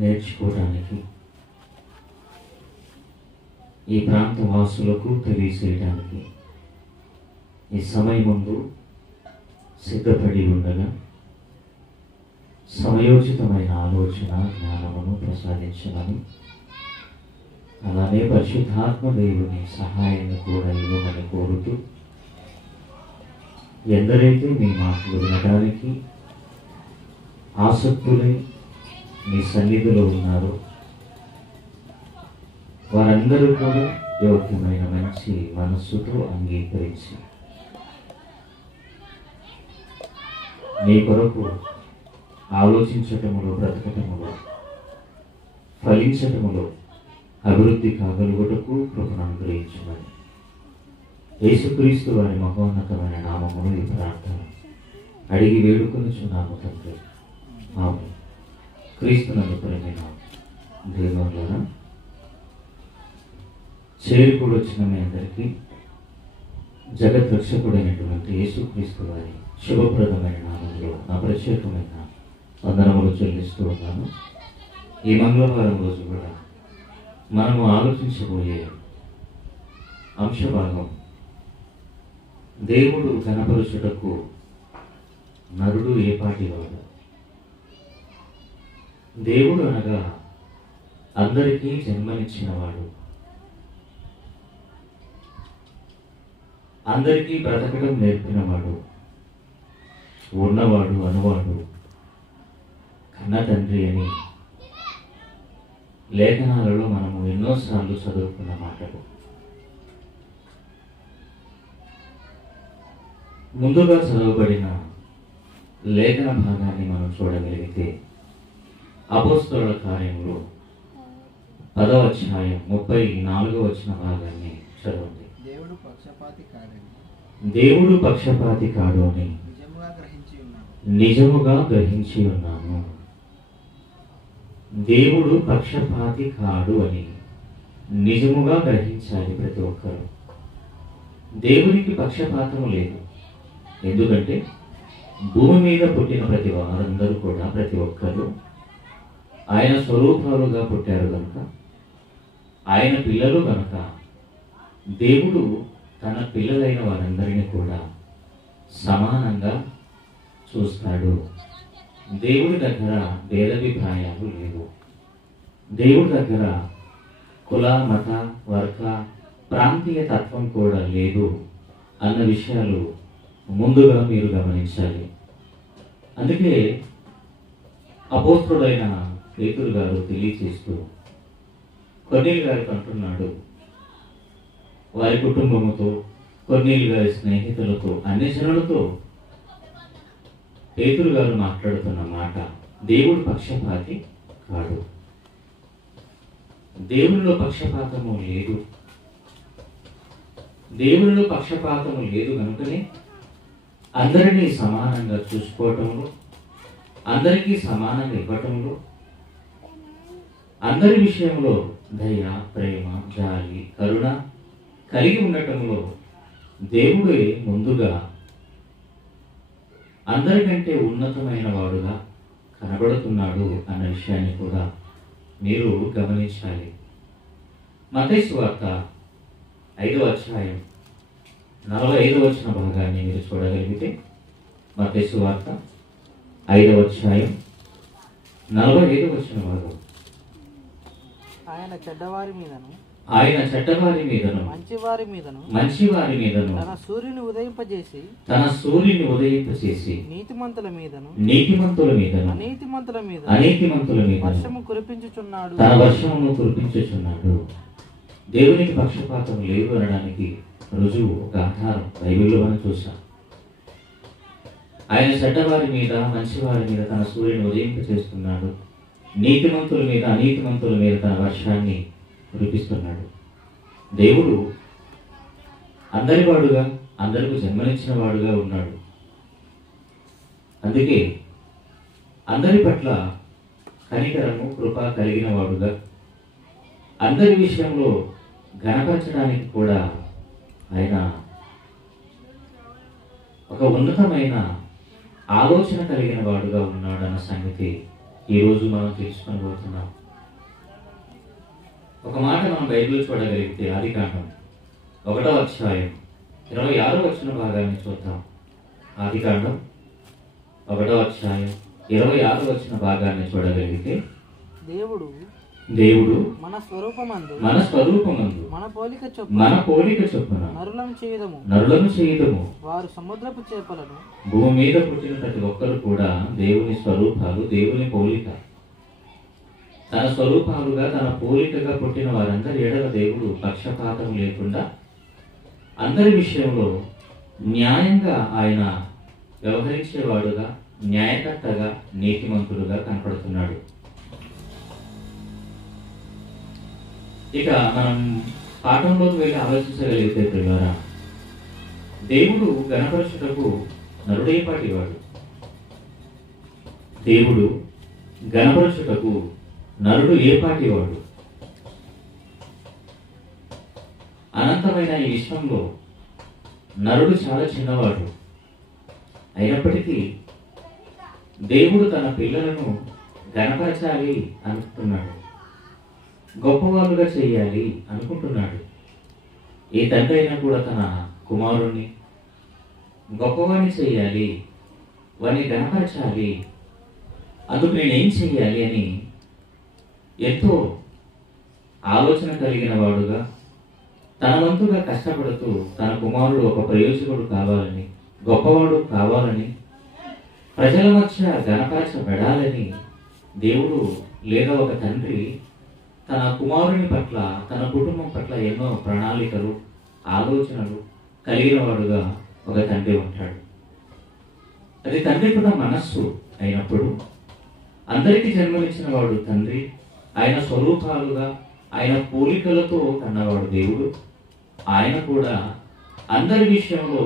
నేర్చుకోవడానికి, ఈ ప్రాంత వాసులకు తెలియచేయడానికి ఈ సమయం ముందు సిద్ధపడి ఉండగా సమయోచితమైన ఆలోచన జ్ఞానమును ప్రసాదించమని, అలానే పరిశుద్ధాత్మ దేవుని సహాయాన్ని కూడా ఇవ్వమని కోరుతూ, ఎందరైతే మీ మాటలు వినడానికి ఆసక్తులై మీ సన్నిధిలో ఉన్నారో వారందరూ కూడా యోగ్యమైన మంచి మనస్సుతో అంగీకరించి మీ కొరకు ఆలోచించటములో, బ్రతకటములో, ఫలించటములో అభివృద్ధి కాగలుగుటకు కృపను అనుగ్రహించమని యేసుక్రీస్తు వారి మహోన్నతమైన నామమును ఈ ప్రార్థన అడిగి వేడుకొనుచున్నాము తండ్రి. ఆమేన్. క్రీస్తునందు ప్రేమైన దేవులారా, చేరుకూడొచ్చిన మీ అందరికీ జగత్ రక్షకుడైనటువంటి యేసుక్రీస్తు వారి శుభప్రదమైన నామంలో నా ప్రత్యేకమైన వందనములు చెల్లిస్తూ ఉన్నాను. ఈ మంగళవారం రోజు కూడా మనము ఆలోచించబోయే అంశభాగం, దేవుడు ఘనపరచుటకు నరుడు ఏపాటివాడు. దేవుడు అనగా అందరికీ జన్మనిచ్చినవాడు, అందరికీ బ్రతకడం నేర్పినవాడు, ఉన్నవాడు, అనువాడు, కన్న తండ్రి అని లేఖనాలలో మనము ఎన్నోసార్లు చదువుకున్న మాటలు. ముందుగా చదవబడిన లేఖన భాగాన్ని మనం చూడగలిగితే అపోస్తలుల కార్యములు 10వ అధ్యాయం 34వ వచన భాగాన్ని చదవండి. దేవుడు పక్షపాతి కాడు అని నిజముగా గ్రహించి ఉన్నాను. దేవుడు పక్షపాతి కాడు అని నిజముగా గ్రహించాలి ప్రతి ఒక్కరు. దేవునికి పక్షపాతము లేదు. ఎందుకంటే భూమి మీద పుట్టిన ప్రతి వారందరూ కూడా, ప్రతి ఒక్కరు ఆయన స్వరూపాలుగా పుట్టారు కనుక, ఆయన పిల్లలు కనుక దేవుడు తన పిల్లలైన వారందరినీ కూడా సమానంగా చూస్తాడు. దేవుడి దగ్గర భేదాభిప్రాయాలు లేవు. దేవుడి దగ్గర కుల, మత, వర్గ, ప్రాంతీయ తత్వం కూడా లేదు అన్న విషయాలు ముందుగా మీరు గమనించాలి. అందుకే అపోస్తలుడైన పేతురు గారు తెలియచేస్తూ కొర్నేలు గారికి అంటున్నాడు, వారి కుటుంబముతో, కొర్నేలు గారి స్నేహితులతో, అన్ని జనులతో పేతురు గారు మాట్లాడుతున్న మాట, దేవుడు పక్షపాతి కాడు. దేవునిలో పక్షపాతము లేదు. దేవునిలో పక్షపాతము లేదు కనుకనే అందరినీ సమానంగా చూసుకోవటంలో, అందరికీ సమానంగా ఇవ్వటంలో, అందరి విషయంలో దయ, ప్రేమ, జాలి, కరుణ కలిగి ఉండటంలో దేవుడే ముందుగా అందరికంటే ఉన్నతమైన వాడుగా కనబడుతున్నాడు అన్న విషయాన్ని కూడా మీరు గమనించాలి. మత్తయి సువార్త 5వ అధ్యాయం 45వ వచన భాగాన్ని మీరు చూడగలిగితే, మత్తయి సువార్త 5వ అధ్యాయం 45వ వచన భాగం. ఆయన చెడ్డవారి మీదను మంచివారి మీదను తన సూర్యుని ఉదయింపచేసి నీతిమంతుల మీదను అనీతిమంతుల మీద వర్షము కురిపించుచున్నాడు. తన వర్షమును కురిపించుచున్నాడు. దేవునికి పక్షపాతం లేదు అనడానికి రుజువు, ఒక ఆధారం బైబిల్లో మనం చూసాం. ఆయన చెడ్డవారి మీద, మంచివారి మీద తన సూర్యుని ఉదయింపచేస్తున్నాడు. నీతిమంతుల మీద, అనీతిమంతుల మీద తన వర్షాన్ని కురిపిస్తున్నాడు. దేవుడు అందరి వాడుగా, అందరికీ జన్మనిచ్చిన వాడుగా ఉన్నాడు. అందుకే అందరి పట్ల కనికరము, కృప కలిగిన వాడుగా, అందరి విషయంలో ఘనపరచడానికి కూడా ఆయన ఒక ఉన్నతమైన ఆలోచన కలిగిన వాడుగా ఉన్నాడన్న సంగతి ఈరోజు మనం తెలుసుకొని పోతున్నాం. ఒక మాట మనం బైబిల్ చూడగలిగితే ఆదికాండం 1వ అధ్యాయం 26వ వచన భాగాన్ని చూద్దాం. ఆదికాండం 1వ అధ్యాయం 26వ వచన భాగాన్ని చూడగలిగితే, దేవుడు మన స్వరూపమందు మన పోలిక చొప్పున నరులను చేయుదము. వారు సముద్రపు చేపలను భూమి మీద పుట్టిన ప్రతి ఒక్కరు కూడా దేవుని స్వరూపాలు, దేవుని పోలిక. తన స్వరూపాలుగా తన పోలికగా పుట్టిన వారందరి ఎడల దేవుడు పక్షపాతం లేకుండా అందరి విషయంలో న్యాయంగా ఆయన వ్యవహరించేవాడుగా, న్యాయకర్తగా, నీతిమంతుడుగా కనపడుతున్నాడు. ఇక మనం పాఠంలోకి వెళ్ళి ఆలోచించగలిగితే ప్రియులారా, దేవుడు గణపరచుటకు నరుడేపాటి వాడు. దేవుడు గణపరచుటకు నరుడు ఏపాటి వాడు. అనంతమైన ఈ విశ్వంలో నరుడు చాలా చిన్నవాడు. అయినప్పటికీ దేవుడు తన పిల్లలను గణపరచాలి అనుకుంటున్నాడు, గొప్పవాళ్ళుగా చేయాలి అనుకుంటున్నాడు. ఏ తండ్రి అయినా కూడా తన కుమారుణ్ణి గొప్పవాడిని చేయాలి, వాడిని గణపరచాలి, అందుకు నేనేం చెయ్యాలి అని ఎంతో ఆలోచన కలిగిన వాడుగా తన వంతుగా కష్టపడుతూ తన కుమారుడు ఒక ప్రయోజకుడు కావాలని, గొప్పవాడు కావాలని, ప్రజల మధ్య గణపరచబడాలని దేవుడు లేదా ఒక తండ్రి తన కుమారుని పట్ల, తన కుటుంబం పట్ల ఎన్నో ప్రణాళికలు, ఆలోచనలు కలిగిన వాడుగా ఒక తండ్రి ఉంటాడు. అది తండ్రి కూడా మనస్సు అయినప్పుడు, అందరికీ జన్మనిచ్చిన వాడు తండ్రి, ఆయన స్వరూపాలుగా ఆయన పోలికలతో కన్నవాడు దేవుడు. ఆయన కూడా అందరి విషయంలో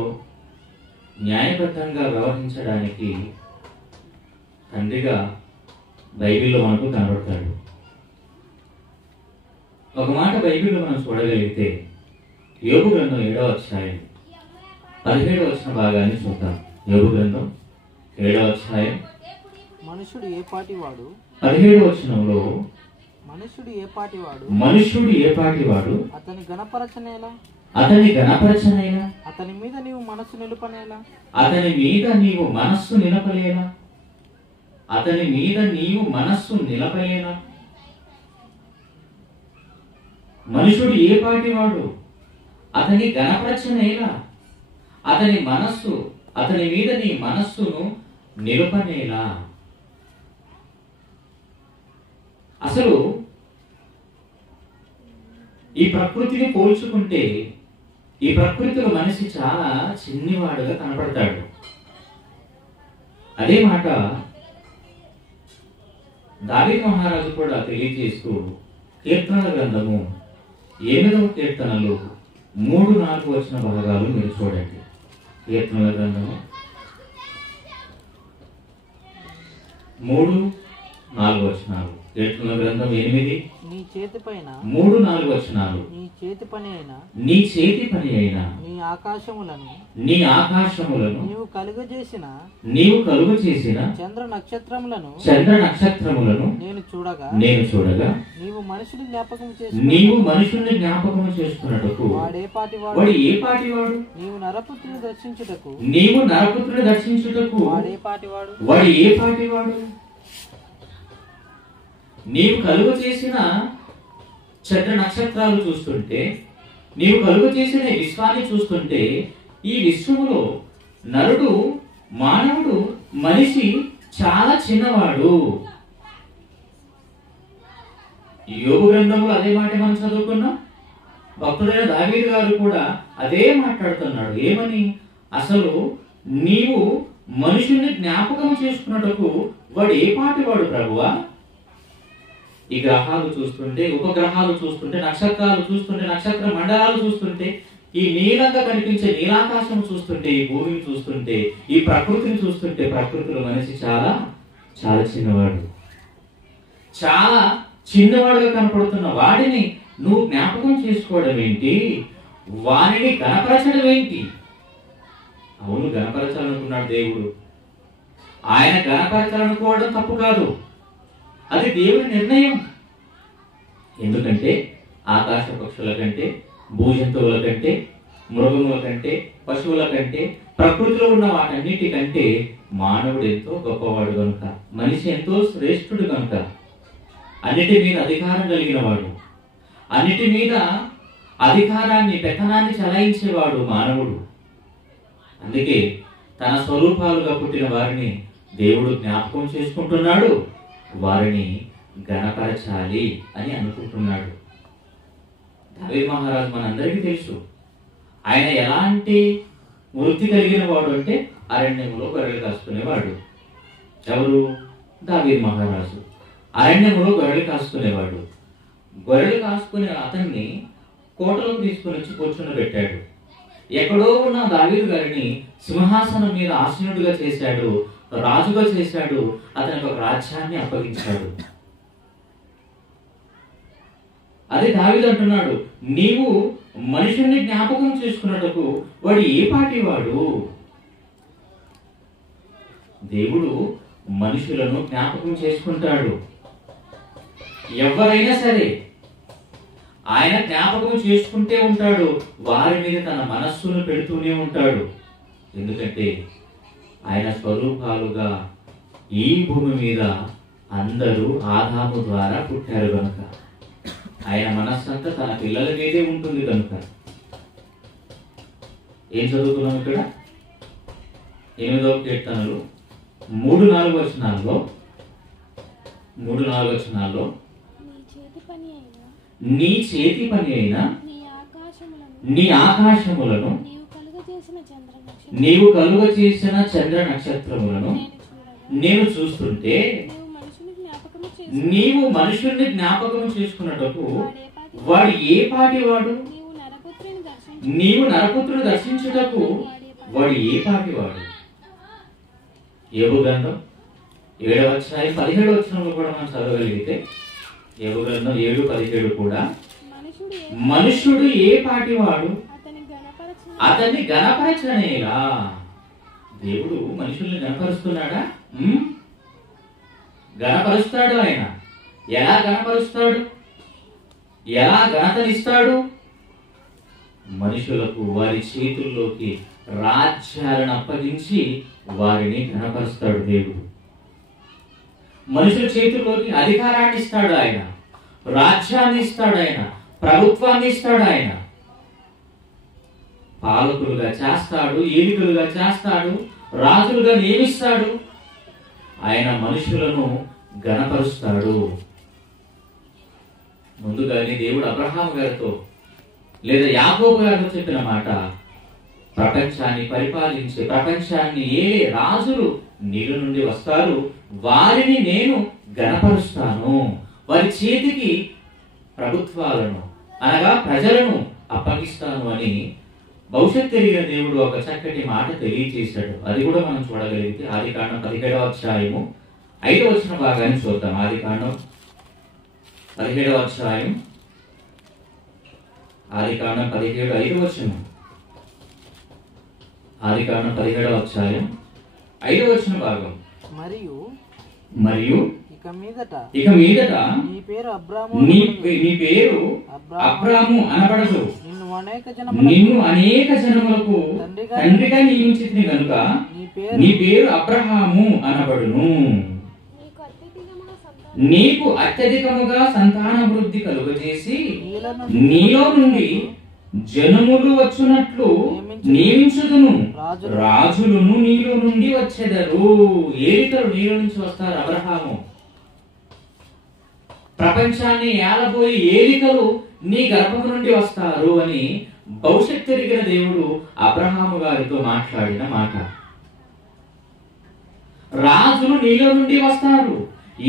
న్యాయబద్ధంగా వ్యవహరించడానికి తండ్రిగా బైబిల్లో మనకు కనబడతాడు. ఒక మాట బైబిల్లో మనం చూడగలిగితే యోబు గ్రంథం 7వ అధ్యాయం 17వ వచన భాగాన్ని చూద్దాం. యోబు గ్రంథం 7వ అధ్యాయం మనుషుడు ఏపాటి వాడు 17వ వచనంలో, మనుషుడు ఏపాటి వాడు అతని గణపరచనేలా, అతని మీద నీవు మనస్సు నిలుపనేలా, మనుషుడు ఏపాటి వాడు అతని గణపరచనేలా, అతని మీద నీ మనస్సును నిలుపనేలా. అసలు ఈ ప్రకృతిని పోల్చుకుంటే ఈ ప్రకృతిలో మనిషి చాలా చిన్నవాడుగా కనపడతాడు. అదే మాట దావీదు మహారాజు కూడా తెలియజేస్తూ కీర్తనల గ్రంథము 8వ కీర్తనలు 3-4 వచన భాగాలు మీరు చూడండి. కీర్తనల గ్రంథము 3-4 వచనాలు. కీర్తనల గ్రంథం 8 నీ చేతి పైన 3-4 వచనాలు. నీ చేతి పని అయిన నీ ఆకాశములను నీవు కలుగ చేసిన చంద్ర నక్షత్రములను నేను చూడగా నీవు మనుషుని జ్ఞాపకం చేస్తున్నట్టుకు వాడు ఏపాటి వాడు, నీవు నరపుత్రుని దర్శించుటకు వాడు ఏపాటి వాడు. నీవు కలుగు చేసిన చంద్ర నక్షత్రాలు చూస్తుంటే, నీవు కలుగు చేసిన విశ్వాన్ని చూస్తుంటే, ఈ విశ్వములో నరుడు, మానవుడు, మనిషి చాలా చిన్నవాడు. యోబు గ్రంథంలో అదే మాట మనం చదువుకున్నాం. భక్తుడైన దావీదు గారు కూడా అదే మాట్లాడుతున్నాడు. ఏమని? అసలు నీవు మనుషుల్ని జ్ఞాపకం చేసుకున్నట్టుకు వాడు ఏ పాటి వాడు ప్రభువా? ఈ గ్రహాలు చూస్తుంటే, ఉపగ్రహాలు చూస్తుంటే, నక్షత్రాలు చూస్తుంటే, నక్షత్ర మండలాలు చూస్తుంటే, ఈ నీలంగా కనిపించే నీలాకాశం చూస్తుంటే, ఈ భూమిని చూస్తుంటే, ఈ ప్రకృతిని చూస్తుంటే, ప్రకృతిలో మనిషి చాలా చాలా చిన్నవాడు. చాలా చిన్నవాడుగా కనపడుతున్న వాడిని నువ్వు జ్ఞాపకం చేసుకోవడం ఏంటి? వారిని గణపరచడం ఏంటి? అవును, గణపరచాలనుకున్నాడు దేవుడు. ఆయన గణపరచాలనుకోవడం తప్పు కాదు. అది దేవుని నిర్ణయం. ఎందుకంటే ఆకాశ పక్షుల కంటే, భూజంతువుల కంటే, మృగముల కంటే, పశువుల కంటే, ప్రకృతిలో ఉన్న వాటన్నిటికంటే మానవుడు ఎంతో గొప్పవాడు కనుక, మనిషి ఎంతో శ్రేష్ఠుడు కనుక, అన్నిటి మీద అధికారం కలిగిన వాడు, అన్నిటి మీద అధికారాన్ని, పెత్తనాన్ని చలాయించేవాడు మానవుడు. అందుకే తన స్వరూపాలుగా పుట్టిన వారిని దేవుడు జ్ఞాపకం చేసుకుంటున్నాడు, వారిని గణపరచాలి అని అనుకుంటున్నాడు. దావీదు మహారాజు మనందరికీ తెలుసు. ఆయన ఎలాంటి వృత్తి కలిగిన వాడు అంటే అరణ్యంలో గొర్రెలు కాసుకునేవాడు. ఎవరు? దావీదు మహారాజు. అరణ్యంలో గొర్రెలు కాసుకునేవాడు. గొర్రెలు కాసుకునే అతన్ని కోటలోకి తీసుకుని వచ్చి కూర్చుని పెట్టాడు. ఎక్కడో ఉన్న దావీదు గారిని సింహాసనం మీద ఆసీనుడిగా చేశాడు, రాజుగా చేశాడు, అతనికి ఒక రాజ్యాన్ని అప్పగించాడు. అదే దావీదు అంటున్నాడు, నీవు మనుషుల్ని జ్ఞాపకం చేసుకున్నట్టుకు వాడు ఏ పాటి వాడు? దేవుడు మనుషులను జ్ఞాపకం చేసుకుంటాడు. ఎవరైనా సరే ఆయన జ్ఞాపకం చేసుకుంటే ఉంటాడు, వారి మీద తన మనస్సును పెడుతూనే ఉంటాడు. ఎందుకంటే ఆయన స్వరూపాలుగా ఈ భూమి మీద అందరూ ఆదాము ద్వారా పుట్టారు కనుక, ఆయన మనస్సంతా తన పిల్లల మీదే ఉంటుంది కనుక. ఏం చదువుతున్నాం ఇక్కడ? 8వ కీర్తనలు 3-4 వచనాల్లో నీ చేతి పని అయిన నీ ఆకాశములను నీవు కలుగ చేసిన చంద్ర నక్షత్రములను నేను చూస్తుంటే, నీవు మనుషుల్ని జ్ఞాపకం చేసుకున్నటకు వాడు ఏ పాటి వాడు? నీవు నరపుత్రుని దర్శించుటకు వాడు ఏ పాటి వాడు? యోబు గ్రంథం 7వ అధ్యాయం 17వ వచనంలో కూడా మనం చదవగలిగితే, యోబు గ్రంథం 7:17 కూడా, మనుషుడు ఏ పాటి వాడు? అతన్ని గణపరచనేలా. దేవుడు మనుషుల్ని గణపరుస్తున్నాడా? గణపరుస్తాడు. ఆయన ఎలా గణపరుస్తాడు? ఎలా ఘనతనిస్తాడు? మనుషులకు వారి చేతుల్లోకి రాజ్యాలను అప్పగించి వారిని ఘనపరుస్తాడు దేవుడు. మనుషుల చేతుల్లోకి అధికారాన్ని ఇస్తాడు ఆయన, రాజ్యాన్ని ఇస్తాడు ఆయన, ప్రభుత్వాన్ని ఇస్తాడు ఆయన. పాలకులుగా చేస్తాడు, ఏలికలుగా చేస్తాడు, రాజులుగా నియమిస్తాడు. ఆయన మనుషులను గణపరుస్తాడు. ముందుగానే దేవుడు అబ్రహాము గారితో లేదా యాకోబు గారితో చెప్పిన మాట, ప్రపంచాన్ని పరిపాలించే, ప్రపంచాన్ని ఏలే రాజులు నీళ్ళ నుండి వస్తారు, వారిని నేను గణపరుస్తాను, వారి చేతికి ప్రభుత్వాలను అనగా ప్రజలను అప్పగిస్తాను అని భవిష్యత్తు తెలిగిన దేవుడు ఒక చక్కటి మాట తెలియజేశాడు. అది కూడా మనం చూడగలిగితే ఆదికాండం 17వ అధ్యాయము 5వ వచన భాగాన్ని చూద్దాం. ఆదికాండం 17వ అధ్యాయం, ఆదికాండం 17:5 వచనం. ఆదికాండం 17వ అధ్యాయం 5వ వచన భాగం. మరియు ఇక మీదట నీ పేరు అబ్రాము అనబడదు, నిన్ను అనేక జనములకు తండ్రిగా నియమించితిని గనుక నీ పేరు అబ్రహాము అనబడును. నీకు అత్యధికముగా సంతానాభివృద్ధి కలుగజేసి నీలో నుండి జనములు వచ్చునట్లు నియమించుదును, రాజులను నీలో నుండి వచ్చెదరు. ఏలికలు నీలో నుంచి వస్తారు. అబ్రహాము ప్రపంచాన్ని ఏలబోయి ఏలికలు నీ గర్భము నుండి వస్తారు అని భవిష్యత్తు తిరిగిన దేవుడు అబ్రహాము గారితో మాట్లాడిన మాట. రాజులు నీలో నుండి వస్తారు,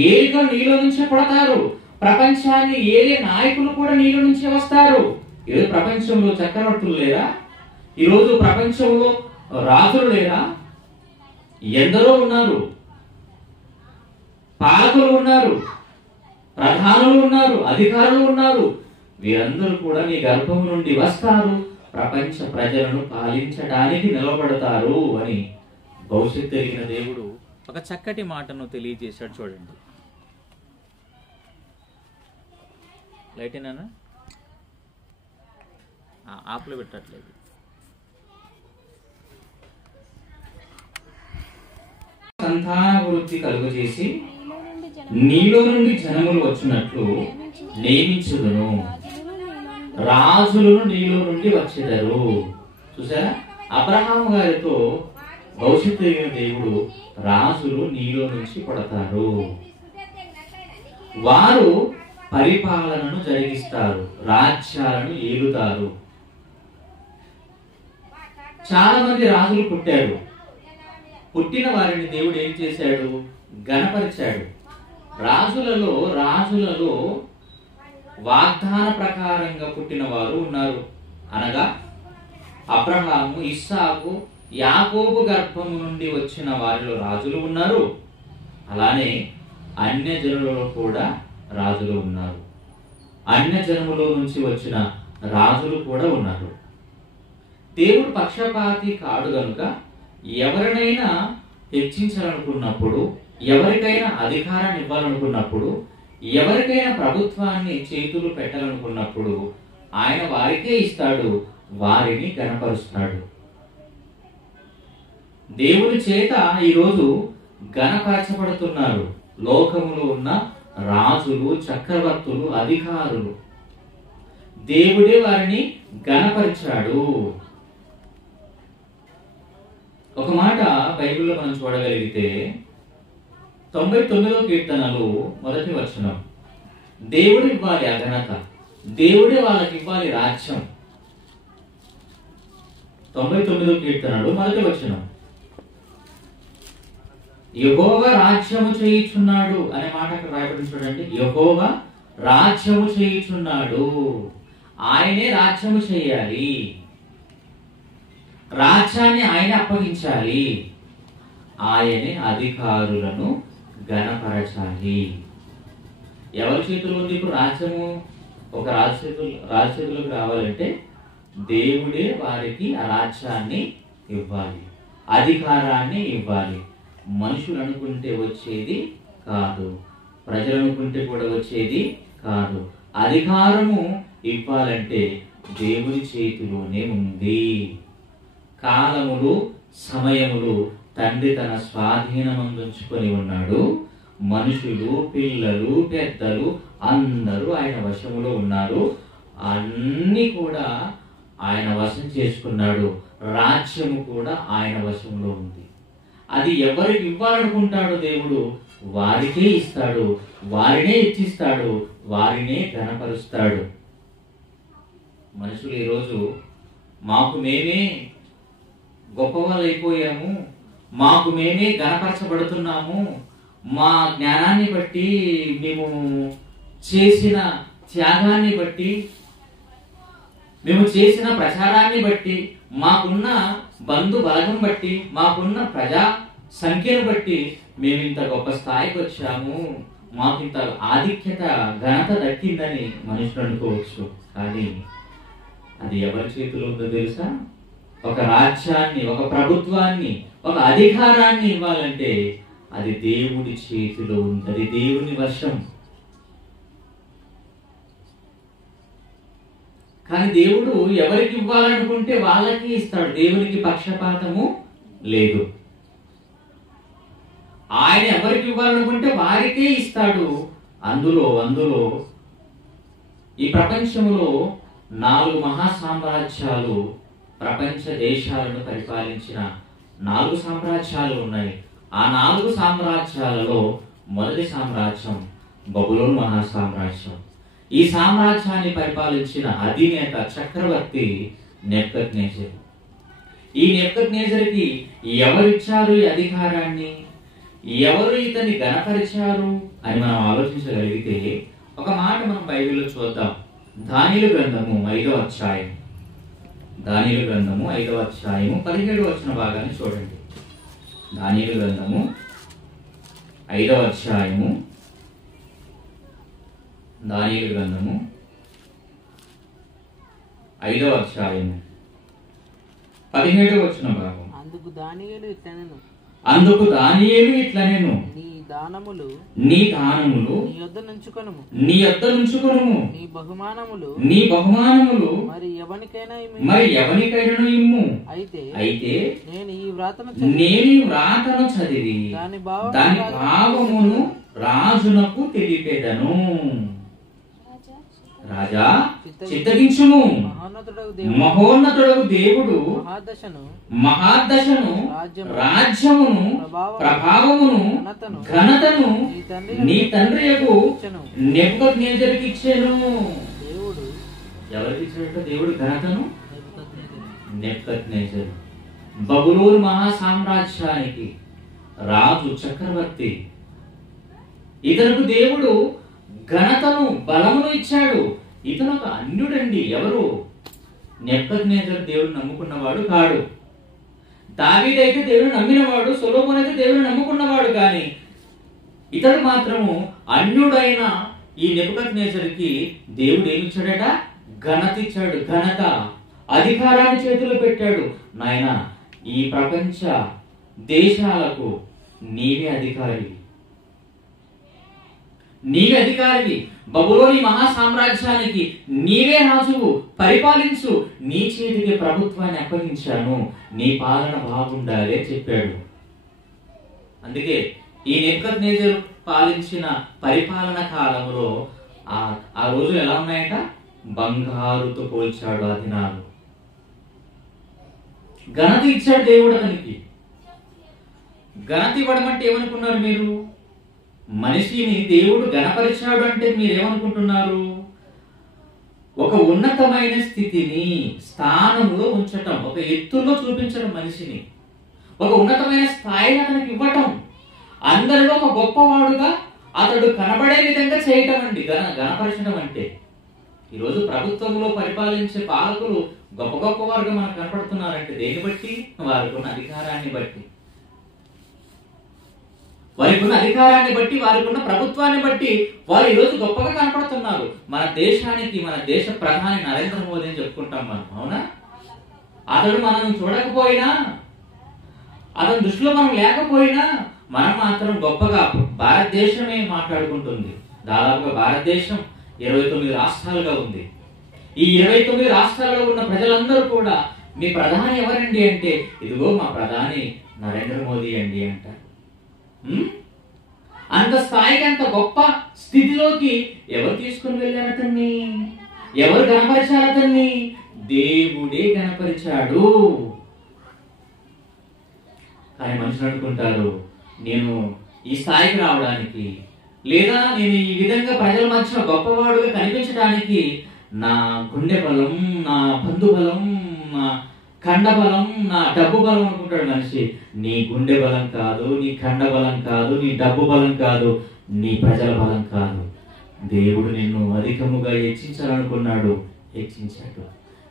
ఏలికలు నీలో నుంచే పుడతారు, ప్రపంచాన్ని ఏలే నాయకులు కూడా నీలో నుంచే వస్తారు. ఈరోజు ప్రపంచంలో చక్రవర్తులు లేరా? ఈరోజు ప్రపంచంలో రాజులు లేరా? ఎందరో ఉన్నారు. పాలకులు ఉన్నారు, ప్రధానులు ఉన్నారు, అధికారులు ఉన్నారు. వీరందరూ కూడా నీ గర్భము నుండి వస్తారు, ప్రపంచ ప్రజలను పాలించడానికి నిలబడతారు అని భవిష్యత్తు తెలిగిన దేవుడు ఒక చక్కటి మాటను తెలియజేశాడు. చూడండి, లైట్ ఏనా ఆపులో పెట్టట్లేదు. సంతాన వృత్తి కలుగు చేసి నీలో నుండి జనములు వచ్చినట్లు నియమించుదును, రాజులను నీలో నుండి వచ్చేదరు. చూసారా, అబ్రహాము గారితో భవిష్యత్తు తెలిగిన దేవుడు రాజులు నీలో నుంచి పుడతారు, వారు పరిపాలనను జరిగిస్తారు, రాజ్యాలను ఏలుతారు. చాలా మంది రాజులు పుట్టారు. పుట్టిన వారిని దేవుడు ఏం చేశాడు? ఘనపరిచాడు. రాజులలో వాగ్దాన ప్రకారంగా పుట్టిన వారు ఉన్నారు. అనగా అబ్రహాము, ఇస్సాకు, యాకోబు గర్భము నుండి వచ్చిన వారిలో రాజులు ఉన్నారు. అలానే అన్య జనులలో కూడా రాజులు ఉన్నారు. అన్య జనములో నుంచి వచ్చిన రాజులు కూడా ఉన్నారు. దేవుడు పక్షపాతి కాడు గనుక ఎవరినైనా హెచ్చించాలనుకున్నప్పుడు, ఎవరికైనా అధికారాన్ని ఇవ్వాలనుకున్నప్పుడు, ఎవరికైనా ప్రభుత్వాన్ని చేతులు పెట్టాలనుకున్నప్పుడు ఆయన వారికే ఇస్తాడు, వారిని ఘనపరుస్తాడు. దేవుని చేత ఈరోజు ఘనపరచబడుతున్నారు లోకములో ఉన్న రాజులు, చక్రవర్తులు, అధికారులు. దేవుడే వారిని ఘనపరిచాడు. ఒక మాట బైబిల్లో మనం చూడగలిగితే 99వ కీర్తనలు 1వ వచనం, దేవుడు ఇవ్వాలి అఘనత, దేవుడే వాళ్ళకి ఇవ్వాలి రాజ్యం. 99వ కీర్తనలు 1వ వచనం, యెహోవా రాజ్యము చేయుచున్నాడు అనే మాట అక్కడ రాయబడి చూడండి. యెహోవా రాజ్యము చేయుచున్నాడు, ఆయనే రాజ్యము చేయాలి, రాజ్యాన్ని ఆయన అప్పగించాలి, ఆయనే అధికారులను ఘనపరచాలి. ఎవరి చేతిలో ఉంది ఇప్పుడు రాజ్యము? ఒక రాజు చేతులకు రావాలంటే దేవుడే వారికి ఆ రాజ్యాన్ని ఇవ్వాలి, అధికారాన్ని ఇవ్వాలి. మనుషులు అనుకుంటే వచ్చేది కాదు, ప్రజలు అనుకుంటే కూడా వచ్చేది కాదు. అధికారము ఇవ్వాలంటే దేవుని చేతిలోనే ఉంది. కాలములు, సమయములు తండ్రి తన స్వాధీనమందుంచుకొని ఉన్నాడు. మనుషులు, పిల్లలు, పెద్దలు అందరూ ఆయన వశములో ఉన్నారు. అన్ని కూడా ఆయన వశం చేసుకున్నాడు. రాజ్యము కూడా ఆయన వశంలో ఉంది. అది ఎవరికి ఇవ్వాలనుకుంటాడో దేవుడు వారికే ఇస్తాడు, వారినే ఇచ్చిస్తాడు, వారినే ఘనపరుస్తాడు. మనుషులు ఈరోజు మాకు మేమే గొప్పవాళ్ళు అయిపోయాము, మాకు మేమే ఘనపరచబడుతున్నాము, మా జ్ఞానాన్ని బట్టి, మేము చేసిన త్యాగాన్ని బట్టి, మేము చేసిన ప్రచారాన్ని బట్టి, మాకున్న బంధు బలగం బట్టి, మాకున్న ప్రజా సంఖ్యను బట్టి మేము ఇంత గొప్ప స్థాయికి వచ్చాము, మాకు ఇంత ఆధిక్యత, ఘనత దక్కిందని మనుషులు అనుకోవచ్చు. కానీ అది ఎవరి చేతిలో ఉందో తెలుసా? ఒక రాజ్యాన్ని, ఒక ప్రభుత్వాన్ని, ఒక అధికారాన్ని ఇవ్వాలంటే అది దేవుడి చేతిలో ఉంది, అది దేవుని వశం. కానీ దేవుడు ఎవరికి ఇవ్వాలనుకుంటే వాళ్ళకి ఇస్తాడు. దేవునికి పక్షపాతము లేదు. ఆయన ఎవరికి ఇవ్వాలనుకుంటే వారికే ఇస్తాడు. అందులో ఈ ప్రపంచంలో 4 మహాసామ్రాజ్యాలు, ప్రపంచ దేశాలను పరిపాలించిన 4 సామ్రాజ్యాలు ఉన్నాయి. ఆ 4 సామ్రాజ్యాలలో మొదటి సామ్రాజ్యం బబులోను మహాసామ్రాజ్యం. ఈ సామ్రాజ్యాన్ని పరిపాలించిన అధినేత, చక్రవర్తి నెబుకద్నెజరు. ఈ నెబుకద్నెజరుకి ఎవరిచ్చారు ఈ అధికారాన్ని, ఎవరు ఇతన్ని ఘనపరిచారు అని మనం ఆలోచించగలిగితే ఒక మాట మనం బైబిల్లో చూద్దాం. దానియేలు గ్రంథము 5వ అధ్యాయం, దానియేలు గ్రంథము 5వ అధ్యాయము 17వ వచన భాగాన్ని చూడండి. దానియేలు గ్రంథము 5వ అధ్యాయము, దానియేలు గ్రంథము 5వ అధ్యాయము 17వ వచన భాగం. అందుకు దానియేలు ఇట్లనెను, నీ దానములు నీ యొద్ద నుంచుకొనుము, నీ బహుమానములు మరి ఎవనికైనా ఇమ్ము. అయితే నేను ఈ వ్రాతను చదివి దాని భావమును రాజునకు తెలిపెదను. రాజా చిత్తగించుము, మహోన్నతుడగు దేవుడు మహాదశను, రాజ్యమును, ప్రభావమును, ఘనతను నీ తండ్రియకు నెబుకద్నెజరుకి ఇచ్చెను. ఎవరికి ఇచ్చినట్టు దేవుడు ఘనతను? నెబుకద్నెజరు, బబులోను మహాసామ్రాజ్యానికి రాజు, చక్రవర్తి. ఇతనుకు దేవుడు ఘనతను, బలమును ఇచ్చాడు. ఇతను ఒక అన్యుడండి. ఎవరు? నెబుకద్నెజరు దేవుడు నమ్ముకున్నవాడు కాడు. దావీదైతే దేవుడు నమ్మినవాడు, సొలొమోను అయితే దేవుడు నమ్ముకున్నవాడు. కానీ ఇతడు మాత్రము అన్యుడైన ఈ నెబుకద్నెజరుకి దేవుడు ఏమిచ్చాడట? ఘనత ఇచ్చాడు. ఘనత, అధికారాన్ని చేతిలో పెట్టాడు. నాయనా, ఈ ప్రపంచ దేశాలకు నీవే అధికారివి. బబులోని మహాసామ్రాజ్యానికి నీవే రాజువు, పరిపాలించు. నీ చేతికి ప్రభుత్వాన్ని అప్పగించాను, నీ పాలన బాగుండాలి అని చెప్పాడు. అందుకే ఈ నెబుకద్నెజరు పాలించిన పరిపాలన కాలంలో ఆ రోజులు ఎలా ఉన్నాయంట? బంగారుతో పోల్చాడు ఆ దినాలు. ఘనత ఇచ్చాడు దేవుడు అతనికి. ఘనత ఇవ్వడం అంటే ఏమనుకున్నారు మీరు? మనిషిని దేవుడు గణపరిచాడు అంటే మీరేమనుకుంటున్నారు? ఒక ఉన్నతమైన స్థితిని, స్థానంలో ఉంచటం, ఒక ఎత్తులో చూపించడం, మనిషిని ఒక ఉన్నతమైన స్థాయిని అతనికి ఇవ్వటం, అందరిలో ఒక గొప్పవాడుగా అతడు కనబడే విధంగా చేయటం అండి గణపరచడం అంటే. ఈరోజు ప్రభుత్వంలో పరిపాలించే పాలకులు గొప్ప గొప్పవారుగా మనకు కనపడుతున్నారంటే దేన్ని బట్టి? వారికి ఉన్న అధికారాన్ని బట్టి, వారికి ఉన్న ప్రభుత్వాన్ని బట్టి వారు ఈరోజు గొప్పగా కనపడుతున్నారు. మన దేశానికి, మన దేశ ప్రధాని నరేంద్ర మోదీ అని చెప్పుకుంటాం మనం, అవునా? అతడు మనం చూడకపోయినా, అతని దృష్టిలో మనం లేకపోయినా, మనం మాత్రం గొప్పగా భారతదేశమే మాట్లాడుకుంటుంది. దాదాపుగా భారతదేశం 29 రాష్ట్రాలుగా ఉంది. ఈ 29 రాష్ట్రాల్లో ఉన్న ప్రజలందరూ కూడా మీ ప్రధాని ఎవరండి అంటే, ఇదిగో మా ప్రధాని నరేంద్ర మోదీ అండి అంటారు. అంత స్థాయికి, అంత గొప్ప స్థితిలోకి ఎవరు తీసుకుని వెళ్ళారు అతన్ని? ఎవరు గణపరిచారు అతన్ని? దేవుడే గణపరిచాడు. కానీ మనుషులు అనుకుంటారు, నేను ఈ స్థాయికి రావడానికి, లేదా నేను ఈ విధంగా ప్రజల మధ్య గొప్పవాడుగా కనిపించడానికి నా గుండె బలం, నా బంధు బలం, నా ఖండ బలం, నా డబ్బు బలం అనుకుంటాడు మనిషి. నీ గుండె బలం కాదు, నీ ఖండ బలం కాదు, నీ డబ్బు బలం కాదు, నీ ప్రజల బలం కాదు. దేవుడు నిన్ను అధికముగా హెచ్చించాలనుకున్నాడు, హెచ్చించాడు.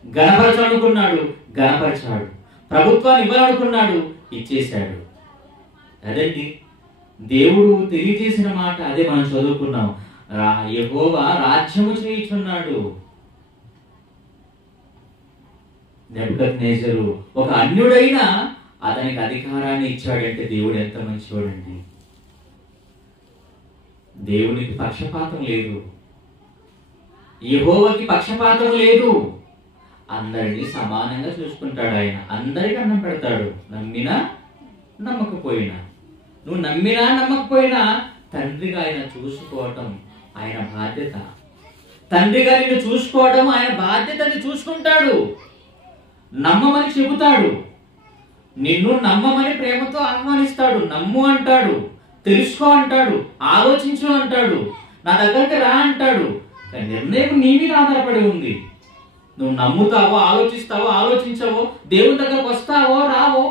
గణపరచాలనుకున్నాడు, గణపరిచాడు. ప్రభుత్వాన్ని ఇవ్వాలనుకున్నాడు, ఇచ్చేశాడు. అదండి దేవుడు తెలియజేసిన మాట. అదే మనం చదువుకున్నాం. యెహోవా రాజ్యము చేయుచున్నాడు. నెబుకద్నెజరు ఒక అన్యుడైనా అతనికి అధికారాన్ని ఇచ్చాడంటే దేవుడు ఎంత మంచివాడండి. దేవునికి పక్షపాతం లేదు, యెహోవాకి పక్షపాతం లేదు. అందరినీ సమానంగా చూసుకుంటాడు ఆయన. అందరికి అన్నం పెడతాడు, నమ్మినా నమ్మకపోయినా. నువ్వు నమ్మినా నమ్మకపోయినా తండ్రిగా ఆయన చూసుకోవటం ఆయన బాధ్యత. తండ్రిగా నిన్ను చూసుకోవడం ఆయన బాధ్యతని చూసుకుంటాడు. నమ్మమని చెబుతాడు, నిన్ను నమ్మమని ప్రేమతో ఆహ్వానిస్తాడు. నమ్ము అంటాడు, తెలుసుకో అంటాడు, ఆలోచించు అంటాడు, నా దగ్గరికి రా అంటాడు. నిర్ణయం నీ మీద ఆధారపడి ఉంది. నువ్వు నమ్ముతావో, ఆలోచిస్తావో, ఆలోచించవో, దేవుని దగ్గరకు వస్తావో రావో,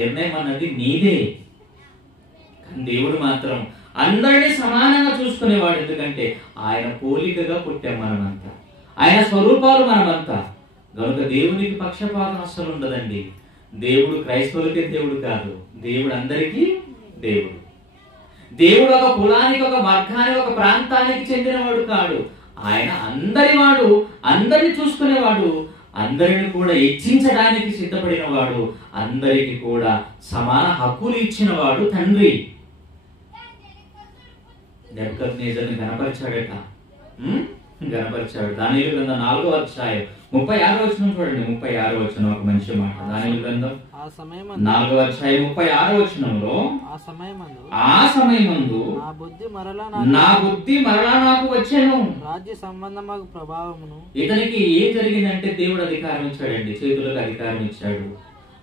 నిర్ణయం అన్నది నీదే. కానీ దేవుడు మాత్రం అందరినీ సమానంగా చూసుకునేవాడు. ఎందుకంటే ఆయన పోలికగా పుట్టాం మనమంతా, ఆయన స్వరూపాలు మనమంతా. కనుక దేవునికి పక్షపాతం అస్సలు ఉండదండి. దేవుడు క్రైస్తవులకే దేవుడు కాదు, దేవుడు అందరికీ దేవుడు. దేవుడు ఒక కులానికి, ఒక వర్గానికి, ఒక ప్రాంతానికి చెందినవాడు కాడు. ఆయన అందరి వాడు, అందరిని చూసుకునేవాడు, అందరిని కూడా హెచ్చించడానికి సిద్ధపడిన వాడు, అందరికి కూడా సమాన హక్కులు ఇచ్చిన వాడు తండ్రి. నెబుకద్నెజరుని గణపరిచాడట. గణపరిచాడు. దానియేలు గ్రంథం 4వ అధ్యాయం 36వ వచనం చూడండి. 36వ వచనం ఒక మంచి మాట. దానియేలు గ్రంథం 4వ అధ్యాయం 36వ వచనంలో, ఆ సమయమందు నా బుద్ధి మరలా నాకు వచ్చెను. రాజ్య సంబంధమగు ప్రభావమును. ఇతనికి ఏం జరిగిందంటే దేవుడు అధికారం ఇచ్చాడండి, చేతులకు అధికారం ఇచ్చాడు,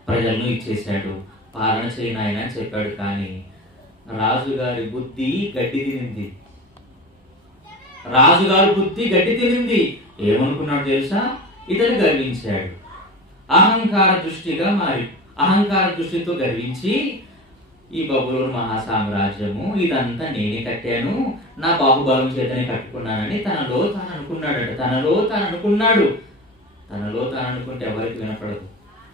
ప్రజలను ఇచ్చేశాడు, పాలన చేయను ఆయన అని చెప్పాడు. కానీ రాజుగారి బుద్ధి గడ్డి తినింది. రాజుగారి బుద్ధి గడ్డి తినింది. ఏమనుకున్నాడు తెలుసా? ఇతను గర్వించాడు. అహంకార దృష్టితో గర్వించి, ఈ బబులోను మహాసామ్రాజ్యము ఇదంతా నేనే కట్టాను, నా బాహుబలం చేతనే కట్టుకున్నానని తనలో తాను అనుకున్నాడట. తనలో తాను అనుకుంటే ఎవరికి వినపడదు.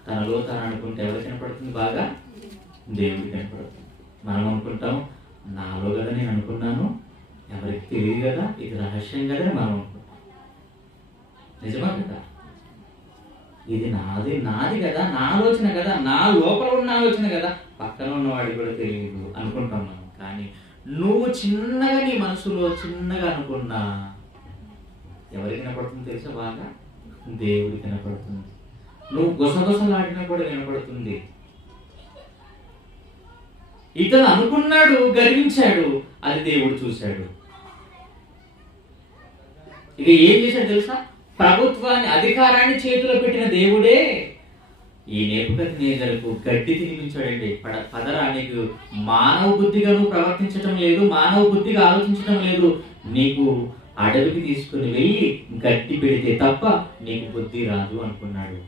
తనలో తాను అనుకుంటే ఎవరికి వినపడుతుంది? బాగా దేవుడికి వినపడుతుంది. మనం అనుకుంటాం, నాలో కదా నేను అనుకున్నాను, ఎవరికి తెలియదు కదా, ఇది రహస్యం కదా మనం అనుకుంటాం. నిజమా కదా? ఇది నాది కదా, నా ఆలోచన కదా, నా లోపల ఉన్న ఆలోచన కదా, పక్కన ఉన్నవాడికి కూడా తెలియదు అనుకుంటాం మనం. కానీ నువ్వు చిన్నగా నీ మనసులో చిన్నగా అనుకున్నా ఎవరికి వినపడుతుంది తెలుసా? బాగా దేవుడికి వినపడుతుంది. నువ్వు గుసగుసలాడినా కూడా వినపడుతుంది. ఇతను అనుకున్నాడు, గర్వించాడు, అది దేవుడు చూశాడు. ఇక ఏం చేశాడు తెలుసా? ప్రభుత్వాన్ని, అధికారాన్ని చేతిలో పెట్టిన దేవుడే ఈ నెబుకద్నెజరుకు గడ్డి తినిపించాడండి. పదరా, నీకు మానవ బుద్ధిగా నువ్వు ప్రవర్తించటం లేదు, మానవ బుద్ధిగా ఆలోచించటం లేదు. నీకు అడవికి తీసుకుని వెళ్ళి గడ్డి పెడితే తప్ప నీకు బుద్ధి రాదు అనుకున్నాడు.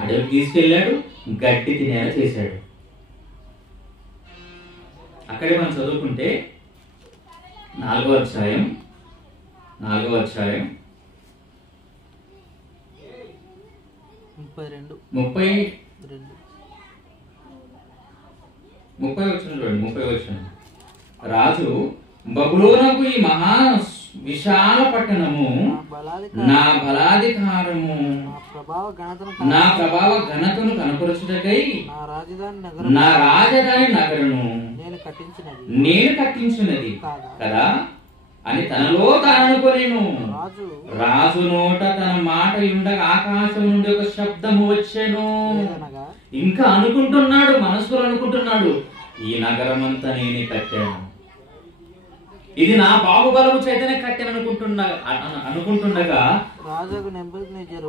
అడవికి తీసుకెళ్ళాడు, గడ్డి తినేలా చేశాడు. అక్కడే మనం చదువుకుంటే 4వ అధ్యాయం 30 వచనం చూడండి. 30 వచనం. రాజు, బబులోనుకు ఈ మహా విశాల పట్టణము నా బలాధికారము నా ప్రభావ ఘనతను కనపరచుటకై నా రాజధాని నగరును నేను కట్టించినది కదా అని తనలో తాను అనుకొనెను. రాజు నోట తన మాట ఉండగా ఆకాశం నుండి ఒక శబ్దము వచ్చెను. ఇంకా అనుకుంటున్నాడు, మనసులో అనుకుంటున్నాడు, ఈ నగరమంతా నేనే కట్టాను, ఇది నా బాహుబలము చేతనే కట్టాను అనుకుంటుండగా రాజగు నెబుకద్నెజరు,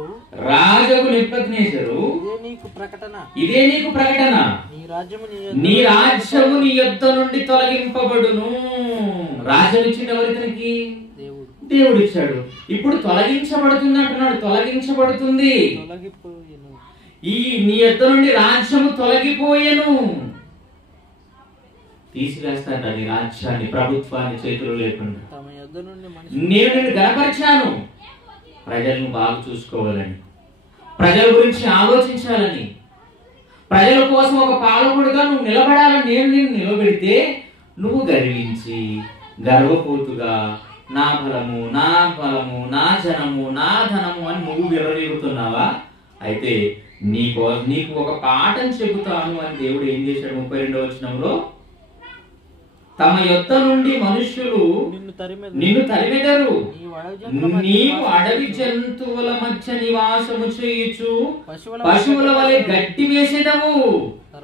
ఇదే నీకు ప్రకటన, నీ రాజ్యము నీ యొద్ద నుండి తొలగింపబడును. రాజ్యం ఇచ్చింది ఎవరికి? దేవుడు ఇచ్చాడు. ఇప్పుడు తొలగించబడుతుంది అంటున్నాడు. తొలగించబడుతుంది. ఈ నీ యొద్ద నుండి రాజ్యము తొలగిపోయేను. తీసివేస్తాడు నీ రాజ్యాన్ని, ప్రభుత్వాన్ని చేతులు లేకుండా. నేను నిన్ను గణపరిచాను ప్రజలను బాగా చూసుకోవాలని, ప్రజల గురించి ఆలోచించాలని, ప్రజల కోసం ఒక పాలకుడుగా నువ్వు నిలబడాలని నేను నిన్ను నిలబెడితే నువ్వు గర్వించి గర్వపోతుగా నా బలము, నా బలము, నా జనము, నా ధనము అని నువ్వు విర్రవీగుతున్నావా? అయితే నీకు ఒక పాఠం చెబుతాను అని దేవుడు ఏం చేశాడు? 32వ వచనంలో, తమ యొద్ద నుండి మనుష్యులు నిన్ను తరిమెదరు, నీవు అడవి జంతువుల మధ్య నివాసము చేయుచు పశువుల వలె గడ్డి వేసేదవు.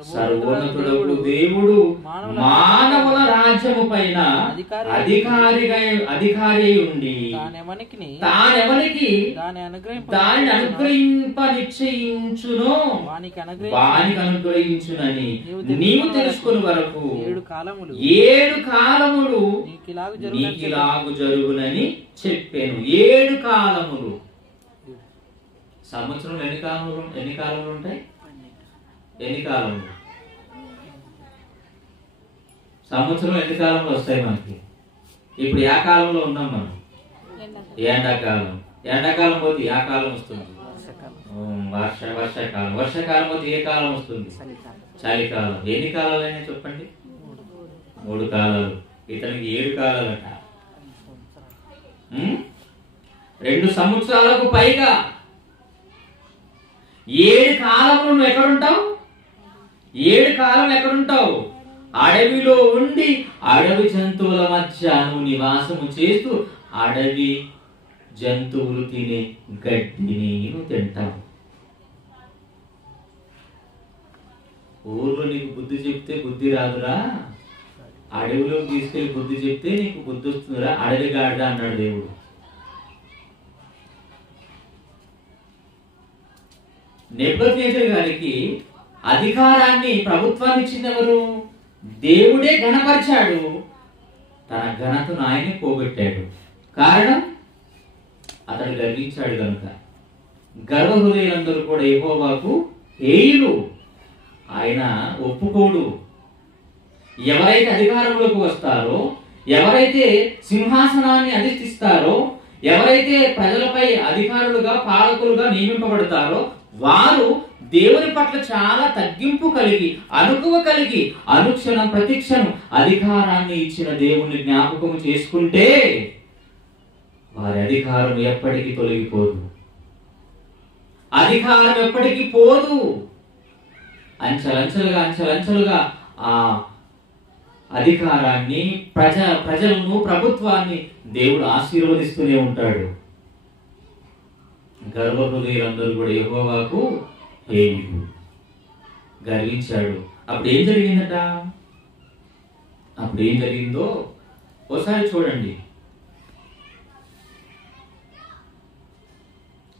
సర్వోన్నతుడకు దేవుడు మానవుల రాజ్యము పైన అధికారి ఉండి తానెవనికి దానిని అనుగ్రహింప నిశ్చయించునో వానికి అనుగ్రహించునని నీవు తెలుసుకుని వరకు 7 కాలములు నీకిలాగు జరుగునని చెప్పాను. 7 కాలములు. సంవత్సరంలో ఎన్ని కాలములు ఉంటాయి? ఎన్ని కాలములు? సంవత్సరం ఎన్ని కాలంలో వస్తాయి మనకి? ఇప్పుడు ఏ కాలంలో ఉన్నాం మనం? ఎండాకాలం. ఎండాకాలం పోతే ఏ కాలం వస్తుంది? వర్షాకాలం. వర్షాకాలం పోతే ఏ కాలం వస్తుంది? చలికాలం. ఎన్ని కాలాలైనా చెప్పండి? 3 కాలాలు. ఇతనికి 7 కాలాలట. 2 సంవత్సరాలకు పైగా 7 కాలంలో నువ్వు ఎక్కడుంటావు? 7 కాలం ఎక్కడుంటావు? అడవిలో ఉండి అడవి జంతువుల మధ్య నువ్వు నివాసము చేస్తూ అడవి జంతువులు తినే గడ్డిని నువ్వు తింటావు. ఊర్లో నీకు బుద్ధి చెప్తే బుద్ధి రాదురా, అడవిలోకి తీసుకెళ్లి బుద్ధి చెప్తే నీకు బుద్ధి వస్తుందిరా, అడవి గాడిద అన్నాడు దేవుడు. నెబుకద్నెజరు గారికి అధికారాన్ని, ప్రభుత్వాన్ని ఇచ్చినెవరు? దేవుడే ఘనపరిచాడు. తన ఘనతను ఆయనే పోగొట్టాడు. కారణం అతడు గర్వించాడు కనుక. గర్వహృదయులందరూ కూడా యెహోవాకు హేయులు. ఆయన ఒప్పుకోడు. ఎవరైతే అధికారంలోకి వస్తారో, ఎవరైతే సింహాసనాన్ని అధిష్ఠిస్తారో, ఎవరైతే ప్రజలపై అధికారులుగా, పాలకులుగా నియమింపబడతారో వారు దేవుని పట్ల చాలా తగ్గింపు కలిగి, అనుకువ కలిగి, అనుక్షణం ప్రతిక్షణం అధికారాన్ని ఇచ్చిన దేవుణ్ణి జ్ఞాపకం చేసుకుంటే వారి అధికారం ఎప్పటికీ తొలగిపోదు. అధికారం ఎప్పటికీ పోదు. అంచెలంచెలుగా ఆ అధికారాన్ని, ప్రజలను, ప్రభుత్వాన్ని దేవుడు ఆశీర్వదిస్తూనే ఉంటాడు. గర్వహృదయులందరూ కూడా యెహోవాకు హేయులు. గర్వించాడు. అప్పుడు ఏం జరిగిందట? అప్పుడు ఏం జరిగిందో ఒకసారి చూడండి.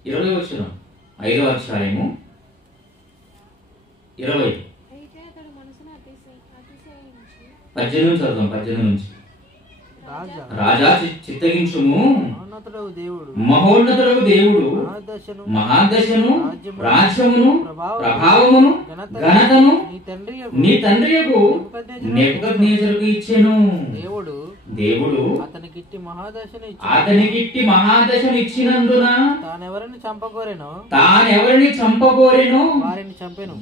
20వ వచనం, 5వ అధ్యాయము 20. 18 నుంచి చదువుదాం. 18 నుంచి. రాజా చిత్తగించుము, మహోన్నతుడగు దేవుడు మహాదశను, రాజ్యమును, ప్రభావమును, ఘనతను నీ తండ్రియగు నెబుకద్నెజరుకు ఇచ్చెను. దేవుడు అతనికిట్టి మహాదశను ఇచ్చినందున తానెవరిని చంపగోరెనో వారిని చంపెను.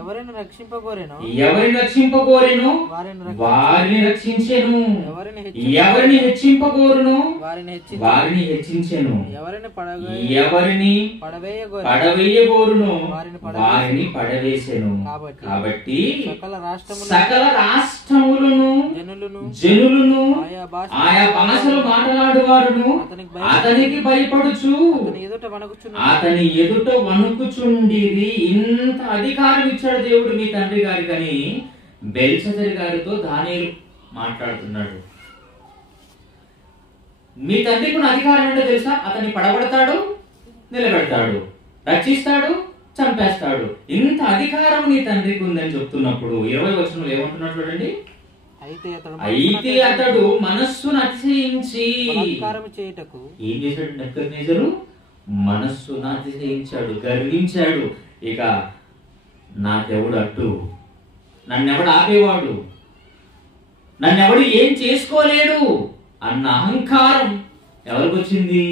ఎవరిని రక్షింపగోరెనో వారిని రక్షించెను. ఎవరిని హెచ్చింపగోరునో వారిని హెచ్చించెను. ఎవరిని పడవేయగోరునో వారిని పడవేసెను. కాబట్టి సకల రాష్ట్రములను, జనులను, ఆయా భాషలు మాట్లాడు వారును అతనికి భయపడుచు అతని ఎదుట వణుకుచుండిరి. ఇంత అధికారం ఇచ్చాడు దేవుడు మీ తండ్రి గారికి అని బెల్షస్సరు గారితో దానియేలు మాట్లాడుతున్నాడు. మీ తండ్రికి ఉన్న అధికారం ఏంటో తెలుసా? అతన్ని పడగొడతాడు, నిలబెడతాడు, రక్షిస్తాడు, చంపేస్తాడు. ఇంత అధికారం నీ తండ్రికి ఉందని చెప్తున్నప్పుడు 20వ వచనంలో ఏమంటున్నాడు చూడండి. అయితే అతడు మనస్సును అతిశయించి ఏం చేశాడు? నెబుకద్నెజరు మనస్సును అతిశయించాడు, గర్వించాడు. ఇక నాకెవడు అడ్డు, నన్నెవడు ఆపేవాడు, నన్నెవడు ఏం చేసుకోలేడు అన్న అహంకారం ఎవరికి వచ్చింది?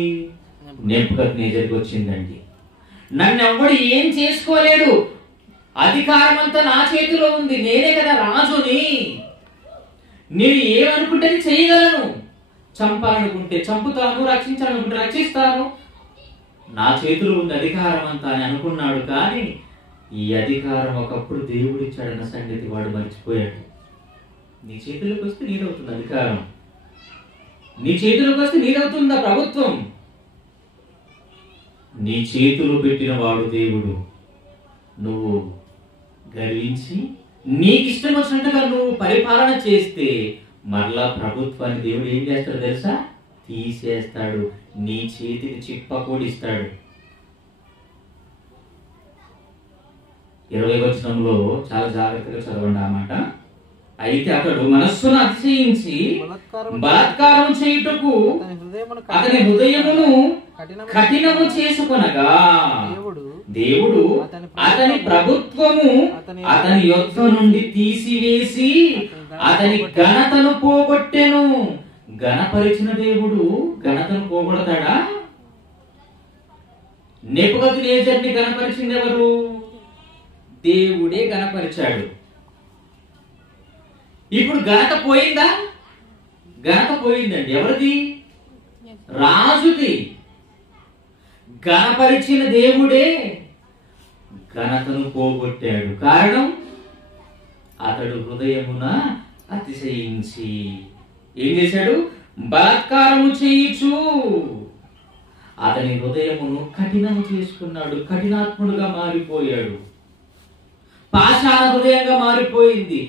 నెబుకద్నెజరుకి వచ్చిందండి. నన్నెవడు ఏం చేసుకోలేడు, అధికారం అంతా నా చేతిలో ఉంది, నేనే కదా రాజుని, నేను ఏమనుకుంటే చేయగలను, చంపాలనుకుంటే చంపుతాను, రక్షించాలనుకుంటే రక్షిస్తాను, నా చేతిలో ఉంది అధికారం అంతా అని అనుకున్నాడు. కానీ ఈ అధికారం ఒకప్పుడు దేవుడు ఇచ్చాడన్న సంగతి వాడు మర్చిపోయాడు. నీ చేతిలోకి వస్తే నీదవుతుంది అధికారం, నీ చేతిలోకి వస్తే నీదవుతుందా ప్రభుత్వం? నీ చేతిలో పెట్టిన వాడు దేవుడు. నువ్వు గర్వించి నీకు ఇష్టం వచ్చినట్టుగా నువ్వు పరిపాలన చేస్తే మరలా ప్రభుత్వాన్ని దేవుడు ఏం చేస్తాడు తెలుసా? తీసేస్తాడు, నీ చేతికి చిప్పకూడిస్తాడు. 20వ వచనంలో చాలా జాగ్రత్తగా చదవండి ఆ మాట. అయితే అతడు మనస్సును అతిశయించి బలాత్కారం చేయుటకు అతని హృదయమును కఠినము చేసుకొనగా దేవుడు అతని ప్రభుత్వము అతని యొద్ద నుండి తీసివేసి అతని ఘనతను పోగొట్టెను. ఘనపరిచిన దేవుడు ఘనతను పోగొడతాడా? నెబుకద్నెజరుని ఘనపరిచింది ఎవరు? దేవుడే ఘనపరిచాడు. ఇప్పుడు ఘనత పోయిందా? ఘనత పోయిందండి. ఎవరిది? రాజుది. ఘనపరిచిన దేవుడే ఘనతను పోగొట్టాడు. కారణం అతడు హృదయమున అతిశయించి ఏం చేశాడు? బలాత్కారము చేయుచు అతని హృదయమును కఠినము చేసుకున్నాడు. కఠినాత్ముడుగా మారిపోయాడు. పాషాణ హృదయంగా మారిపోయింది.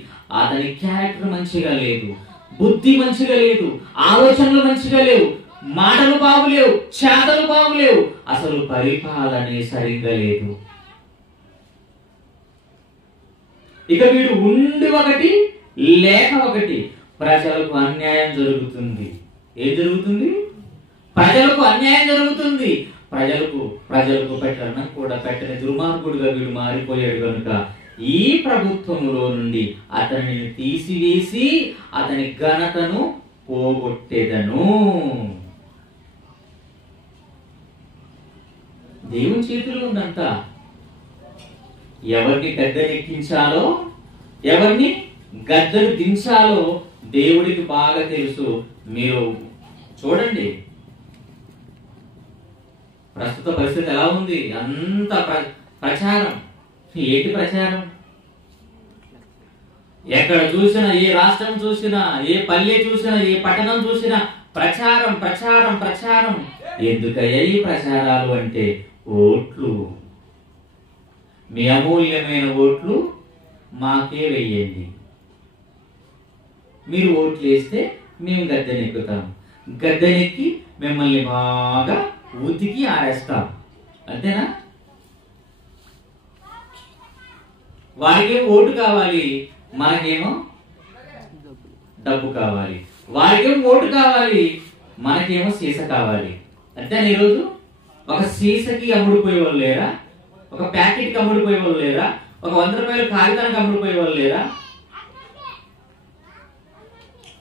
అతని క్యారెక్టర్ మంచిగా లేదు, బుద్ధి మంచిగా లేదు, ఆలోచనలు మంచిగా లేవు, మాటలు బాగులేవు, చేతలు బాగులేవు, అసలు పరిపాలనే సరిగ్గా లేదు. ఇక వీడు ఉండి ఒకటి లేక ఒకటి. ప్రజలకు అన్యాయం జరుగుతుంది. ఏం జరుగుతుంది? ప్రజలకు అన్యాయం జరుగుతుంది. ప్రజలకు పెట్టడం కూడా పెట్టని దుర్మార్గుడుగా వీడు మారిపోయాడు కనుక ఈ ప్రభుత్వములో నుండి అతనిని తీసివేసి అతని ఘనతను పోగొట్టేదను. దేవుని చేతిలో ఉందంట. ఎవరిని గద్దెనెక్కించాలో, ఎవరిని గద్దెను దించాలో దేవుడికి బాగా తెలుసు. మీరు చూడండి ప్రస్తుత పరిస్థితి ఎలా ఉంది. అంత ప్రచారం. ఏంటి ప్రచారం? ఎక్కడ చూసినా, ఏ రాష్ట్రం చూసినా, ఏ పల్లె చూసినా, ఏ పట్టణం చూసినా ప్రచారం ప్రచారం ప్రచారం. ఎందుకయ్యా ఈ ప్రచారాలు అంటే? ఓట్లు, మీ అమూల్యమైన ఓట్లు మాకే వెయ్యండి. మీరు ఓట్లు వేస్తే మేము గద్దెనెక్కుతాం. గద్దెనెక్కి మిమ్మల్ని బాగా ఉతికి ఆరేస్తాం. అంతేనా? వారికేమో ఓటు కావాలి, మనకేమో డబ్బు కావాలి. వారికేమో ఓటు కావాలి, మనకేమో సీస కావాలి. అంతేనా? ఈరోజు ఒక సీసకి అమ్ముడుపోయే వాళ్ళు లేరా? ఒక ప్యాకెట్కి అమ్ముడుపోయే వాళ్ళు లేరా? ఒక 100 రూపాయల కాగితానికి అమ్ముడుపోయే వాళ్ళు లేరా?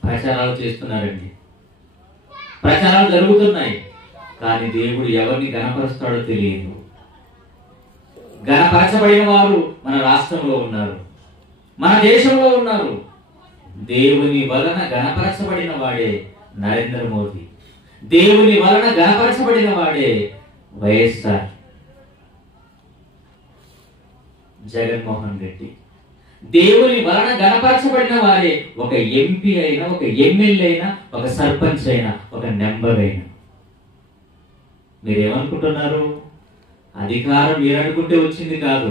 ప్రచారాలు చేస్తున్నారండి. ప్రచారాలు జరుగుతున్నాయి. కానీ దేవుడు ఎవరిని గణపరుస్తాడో తెలియదు. గణపరచబడిన వారు మన రాష్ట్రంలో ఉన్నారు, మన దేశంలో ఉన్నారు. దేవుని వలన గణపరచబడిన వాడే నరేంద్ర మోదీ. దేవుని వలన గణపరచబడిన వాడే వైఎస్ఆర్ జగన్మోహన్ రెడ్డి. దేవుని వలన గణపరచబడిన వారే ఒక ఎంపీ అయినా, ఒక ఎమ్మెల్యే అయినా, ఒక సర్పంచ్ అయినా, ఒక నెంబర్ అయినా. మీరేమనుకుంటున్నారు? అధికారం మీరు అనుకుంటే వచ్చింది కాదు.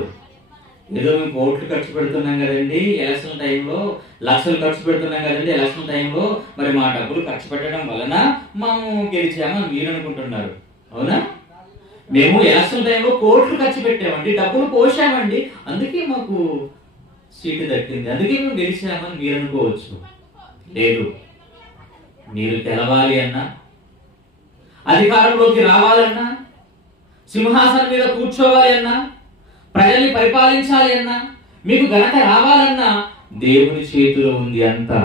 ఏదో మేము ఓట్లు ఖర్చు పెడుతున్నాం కదండి ఎలక్షన్ టైంలో, లక్షలు ఖర్చు పెడుతున్నాం కదండి ఎలక్షన్ టైంలో, మరి మా డబ్బులు ఖర్చు పెట్టడం వలన మేము గెలిచామని మీరు అనుకుంటున్నారు. అవునా? మేము ఎలక్షన్ టైంలో కోట్లు ఖర్చు పెట్టామండి, డబ్బులు పోసామండి, అందుకే మాకు సీటు దక్కింది, అందుకే మేము గెలిచామని మీరు అనుకోవచ్చు. లేదు, మీరు గెలవాలి అన్నా, అధికారంలోకి రావాలన్నా, సింహాసనం మీద కూర్చోవాలి అన్నా, ప్రజల్ని పరిపాలించాలి అన్నా, మీకు ఘనత రావాలన్నా దేవుని చేతిలో ఉంది అంతా.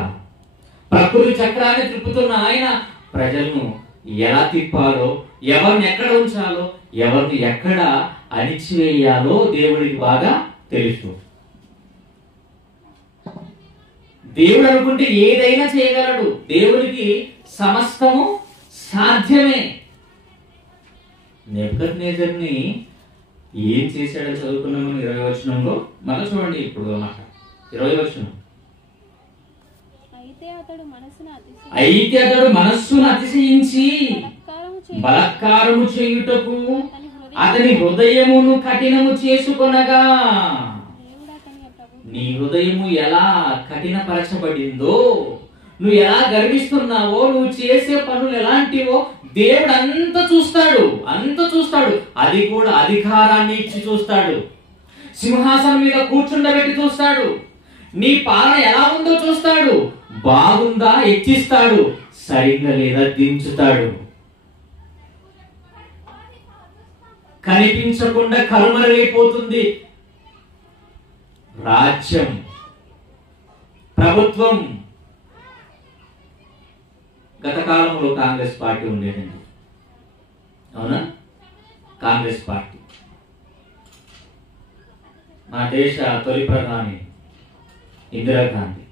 ప్రకృతి చక్రాన్ని తిప్పుతున్న ఆయన ప్రజలను ఎలా తిప్పాలో, ఎవరిని ఎక్కడ ఉంచాలో, ఎవరిని ఎక్కడ అణిచివేయాలో దేవుడికి బాగా తెలుసు. దేవుడు అనుకుంటే ఏదైనా చేయగలడు. దేవుడికి సమస్తము సాధ్యమే. నెబుకద్నెజర్ని ఏం చేశాడో చదువుకున్నాము 20వ వచనంలో. మళ్ళీ చూడండి ఇప్పుడు మాట 20వ వచనం. అయితే అతడు మనస్సును అతిశయించి బలాత్కారము చేయుటకు అతని హృదయమును కఠినము చేసుకొనగా. నీ హృదయము ఎలా కఠినపరచబడిందో, నువ్వు ఎలా గర్విస్తున్నావో, నువ్వు చేసే పనులు ఎలాంటివో దేవుడు అంత చూస్తాడు, అంత చూస్తాడు. అది కూడా అధికారాన్ని ఇచ్చి చూస్తాడు, సింహాసనం మీద కూర్చుండబెట్టి చూస్తాడు, నీ పాలన ఎలా ఉందో చూస్తాడు. బాగుందా హెచ్చిస్తాడు, సరిగ్గా లేదా దించుతాడు. కనిపించకుండా కనుమరుగైపోతుంది రాజ్యం, ప్రభుత్వం. గత కాలంలో కాంగ్రెస్ పార్టీ ఉండేదండి. అవునా? కాంగ్రెస్ పార్టీ మన దేశ తొలి ప్రధాని ఇందిరాగాంధీ.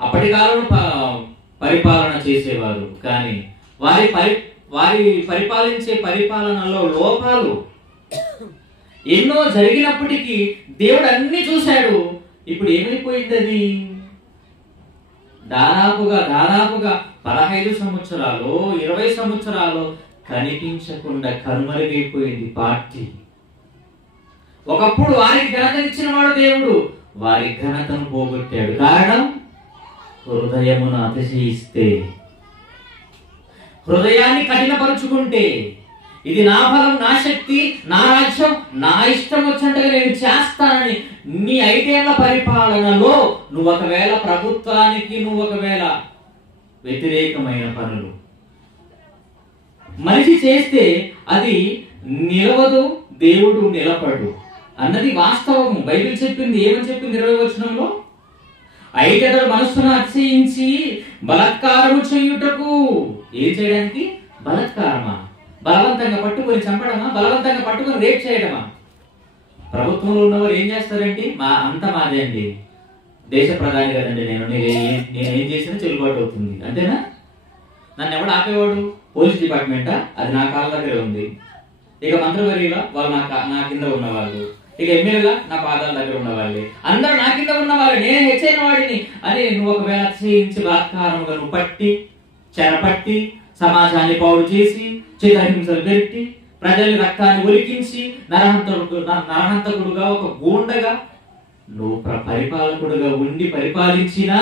అప్పటి కాలంలో పరిపాలన చేసేవారు. కానీ వారి పరిపాలించే పరిపాలనలో లోపాలు ఎన్నో జరిగినప్పటికీ దేవుడు అన్ని చూశాడు. ఇప్పుడు ఏమైపోయింది అది? దాదాపుగా 15 సంవత్సరాలు 20 సంవత్సరాలు కనిపించకుండా కనుమరుగైపోయింది పార్టీ. ఒకప్పుడు వారికి ఘనతనిచ్చిన వాడు దేవుడు, వారి ఘనతను పోగొట్టాడు. కారణం, హృదయమును అతిశయిస్తే, హృదయాన్ని కఠినపరుచుకుంటే, ఇది నా బలం, నా శక్తి, నా రాజ్యం, నా ఇష్టం వచ్చినట్టుగా నేను చేస్తానని నీ 5 ఏళ్ల పరిపాలనలో నువ్వు ఒకవేళ ప్రభుత్వానికి వ్యతిరేకమైన పనులు మనిషి చేస్తే అది నిలవదు, దేవుడు నిలబడు అన్నది వాస్తవము. బైబిల్ చెప్పింది. ఏమని చెప్పింది 20వ వచనంలో? అయితే మనస్సును అతిశయించి బలాత్కారము చేయుటకు. ఏం చేయడానికి? బలాత్కారమా? బలవంతంగా పట్టుకొని చంపడమా? బలవంతంగా పట్టుకొని రేప్ చేయడమా? ప్రభుత్వంలో ఉన్నవారు ఏం చేస్తారండి? అంతా మాదే అండి, దేశ ప్రధాని కదండి, నేనేం చేసినా చెల్లుబాటు అవుతుంది, అంతేనా? నన్ను ఎవడు ఆపేవాడు? పోలీస్ డిపార్ట్మెంటా? అది నా కాళ్ళ దగ్గర ఉంది. ఇక మంత్రివర్యులా, వాళ్ళు నా కింద ఉన్నవాళ్ళు. ఇక ఎమ్మెల్యేగా నా పాదాల దగ్గర ఉన్నవాళ్ళే. అందరూ నా కింద ఉన్నవాళ్ళు, నేను హెచ్చైన వాడిని అని నువ్వు ఒకవేళ అతిశయించి బలాత్కారంగా నువ్వు పట్టి, చెరపట్టి, సమాజాన్ని పాడు చేసి, చిత్రహింసలు పెట్టి, ప్రజల రక్తాన్ని ఒలికించి, నరహంతకుడుగా, ఒక గూండగా నువ్వు పరిపాలకుడుగా ఉండి పరిపాలించినా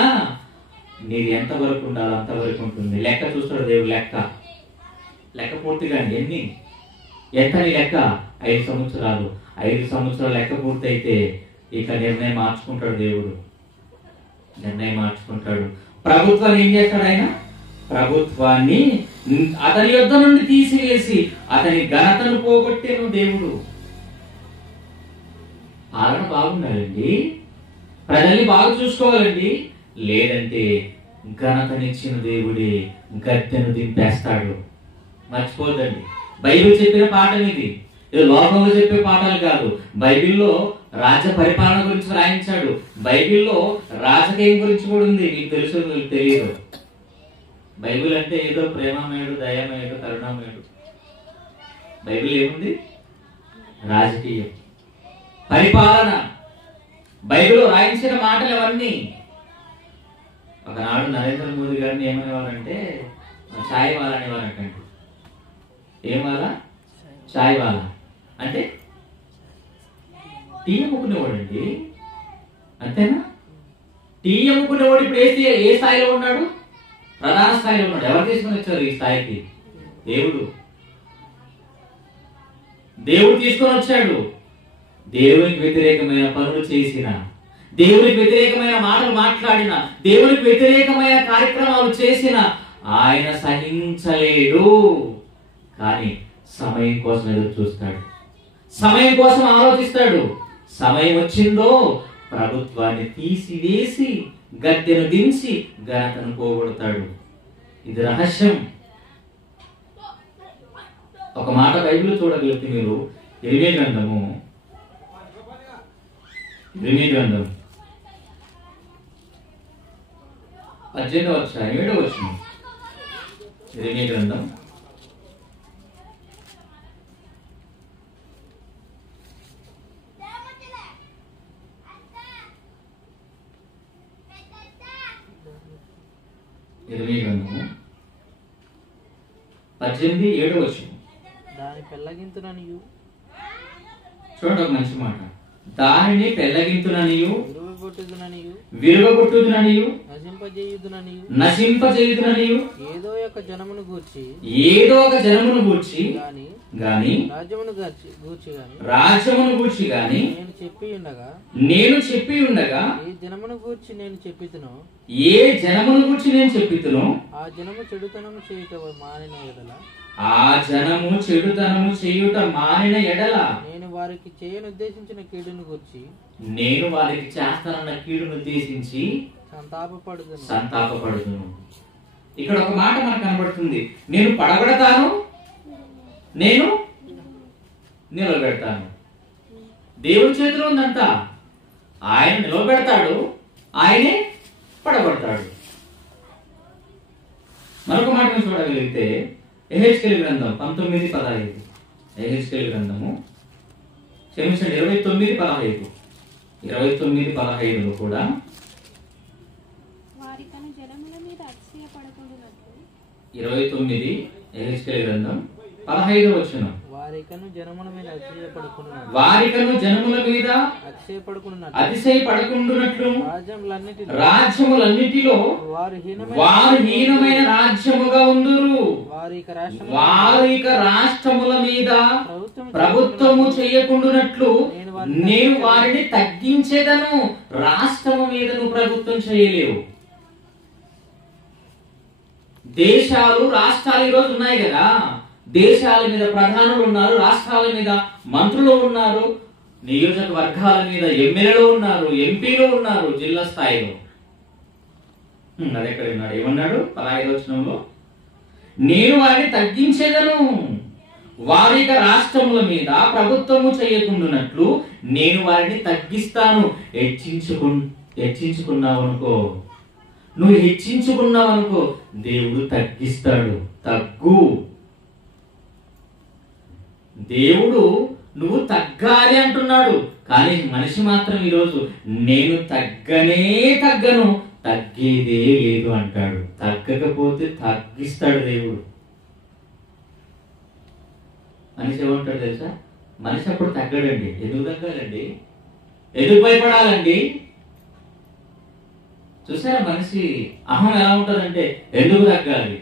నీది ఎంతవరకు ఉండాలో అంతవరకు ఉంటుంది. లెక్క చూస్తాడు దేవుడు. లెక్క పూర్తిగా ఎన్ని ఎంత నీ లెక్క? 5 సంవత్సరాలు. 5 సంవత్సరాలు లెక్క పూర్తయితే ఇక నిర్ణయం మార్చుకుంటాడు దేవుడు. నిర్ణయం మార్చుకుంటాడు. ప్రభుత్వాన్ని ఏం చేస్తాడు ఆయన? ప్రభుత్వాన్ని అతని యొద్ద నుండి తీసివేసి అతని ఘనతను పోగొట్టేను దేవుడు. పాలన బాగుండాలండి, ప్రజల్ని బాగా చూసుకోవాలండి. లేదంటే ఘనతనిచ్చిన దేవుడే గద్దెను దింపేస్తాడు. మర్చిపోద్దండి. బైబిల్ చెప్పిన పాఠం ఇది. ఇది లోకంలో చెప్పే పాఠాలు కాదు. బైబిల్లో రాజ్య పరిపాలన గురించి రాయించాడు. బైబిల్లో రాజకీయం గురించి కూడా ఉంది. మీకు తెలుసు, మీకు తెలియదు. బైబిల్ అంటే ఏదో ప్రేమమేడు, దయమేడు, కరుణమేడు. బైబిల్ ఏముంది? రాజకీయం, పరిపాలన. బైబిల్ రాయించిన మాటలు అవన్నీ. ఒకనాడు నరేంద్ర మోదీ గారిని ఏమనేవారంటే ఛాయ్ వాలా అనేవారంటండి. ఏం వాలా? ఛాయ్ వాలా అంటే టీ అమ్ముకునేవాడండి, అంతేనా? టీ అమ్ముకునేవాడు ఇప్పుడు ఏ స్థాయిలో ఉన్నాడు? ప్రధాన స్థాయిలో ఉన్నాడు. ఎవరు తీసుకుని వచ్చారు ఈ స్థాయికి? దేవుడు తీసుకొని వచ్చాడు. దేవునికి వ్యతిరేకమైన పనులు చేసిన, దేవునికి వ్యతిరేకమైన మాటలు మాట్లాడిన, దేవునికి వ్యతిరేకమైన కార్యక్రమాలు చేసిన ఆయన సహించలేడు. కానీ సమయం కోసం ఎదురు చూస్తాడు, సమయం కోసం ఆలోచిస్తాడు. సమయం వచ్చిందో ప్రభుత్వాన్ని తీసివేసి గద్దెను దించి ఘనతను పోగొడతాడు. ఇది రహస్యం. ఒక మాట బైబిల్ చూడగలిగితే మీరు ఇర్మీయా గ్రంథం 18వ అధ్యాయం 7వ వచనం. ఇర్మీయా గ్రంథం 18:7 వచనం. దాని పెళ్ళగింతుననియు, చూడండి ఒక మంచి మాట. దానిని పెళ్ళగింతుననియు, విరుగగొట్టుదుననియు, నశింపజేయుదుననియు, ఏదో ఒక జనమును గూర్చి గాని రాజ్యమును గూర్చి గాని నేను చెప్పి ఉండగా ఏ జనమును గూర్చి నేను చెప్పితునో ఆ జనము చెడుతనము చేయుట మానిన ఎడల నేను వారికి చేయనుద్దేశించిన కీడును గూర్చి, నేను వారికి చేస్తానన్న కీడును ఉద్దేశించి సంతాపపడుదును. ఇక్కడ ఒక మాట మనకు కనబడుతుంది. నేను పడగొడతాను, నేను నిలబెడతాను. దేవుడి చేతిలో ఉందంతా. ఆయన నిలబెడతాడు, ఆయనే పడగొడతాడు. మరొక మాటను చూడగలిగితే యెహెజ్కేలు గ్రంథం 19:15. యెహెజ్కేలు గ్రంథము 29:15. 29:15 కూడా వారికను జనముల మీద అతిశయపడకుండునట్లు 29 యెహెజ్కేలు గ్రంథం 15వ వచనం. వారికను జనముల మీద అతిశయపడుకున్నాడు వారికను జనముల మీద అతిశయపడుకున్నాడు అతిశయపడకుండునట్లు రాజ్యములన్నిటిలో రాజ్యములన్నిటిలో వారు హీనమైన రాజ్యముగా ఉందురు. వారు ఇక రాష్ట్రముల మీద ప్రభుత్వము చేయకుండునట్లు నేను వారిని తగ్గించేదను. రాష్ట్రము మీద నువ్వు ప్రభుత్వం చేయలేవు. దేశాలు రాష్ట్రాలు ఈరోజు ఉన్నాయి కదా, దేశాల మీద ప్రధానులు ఉన్నారు, రాష్ట్రాల మీద మంత్రులు ఉన్నారు, నియోజకవర్గాల మీద ఎమ్మెల్యేలు ఉన్నారు, ఎంపీలు ఉన్నారు, జిల్లా స్థాయిలో. అది ఎక్కడ ఉన్నాడు? ఏమన్నాడు 15వ వచనంలో? నేను వారిని తగ్గించేదను, వారి రాష్ట్రముల మీద ప్రభుత్వము చేయకుండానట్లు నేను వారిని తగ్గిస్తాను. హెచ్చించుకున్నావు అనుకో, నువ్వు హెచ్చించుకున్నావు అనుకో, దేవుడు తగ్గిస్తాడు. తగ్గు. దేవుడు నువ్వు తగ్గాలి అంటున్నాడు, కానీ మనిషి మాత్రం ఈరోజు నేను తగ్గను, తగ్గేదే లేదు అంటాడు. తగ్గకపోతే తగ్గిస్తాడు దేవుడు. మనిషి ఏమంటాడు తెలుసా? మనిషి అప్పుడు తగ్గడండి. ఎందుకు తగ్గాలండి? ఎందుకు భయపడాలండి? చూసారా మనిషి అహం ఎలా ఉంటుందంటే, ఎందుకు తగ్గాలి,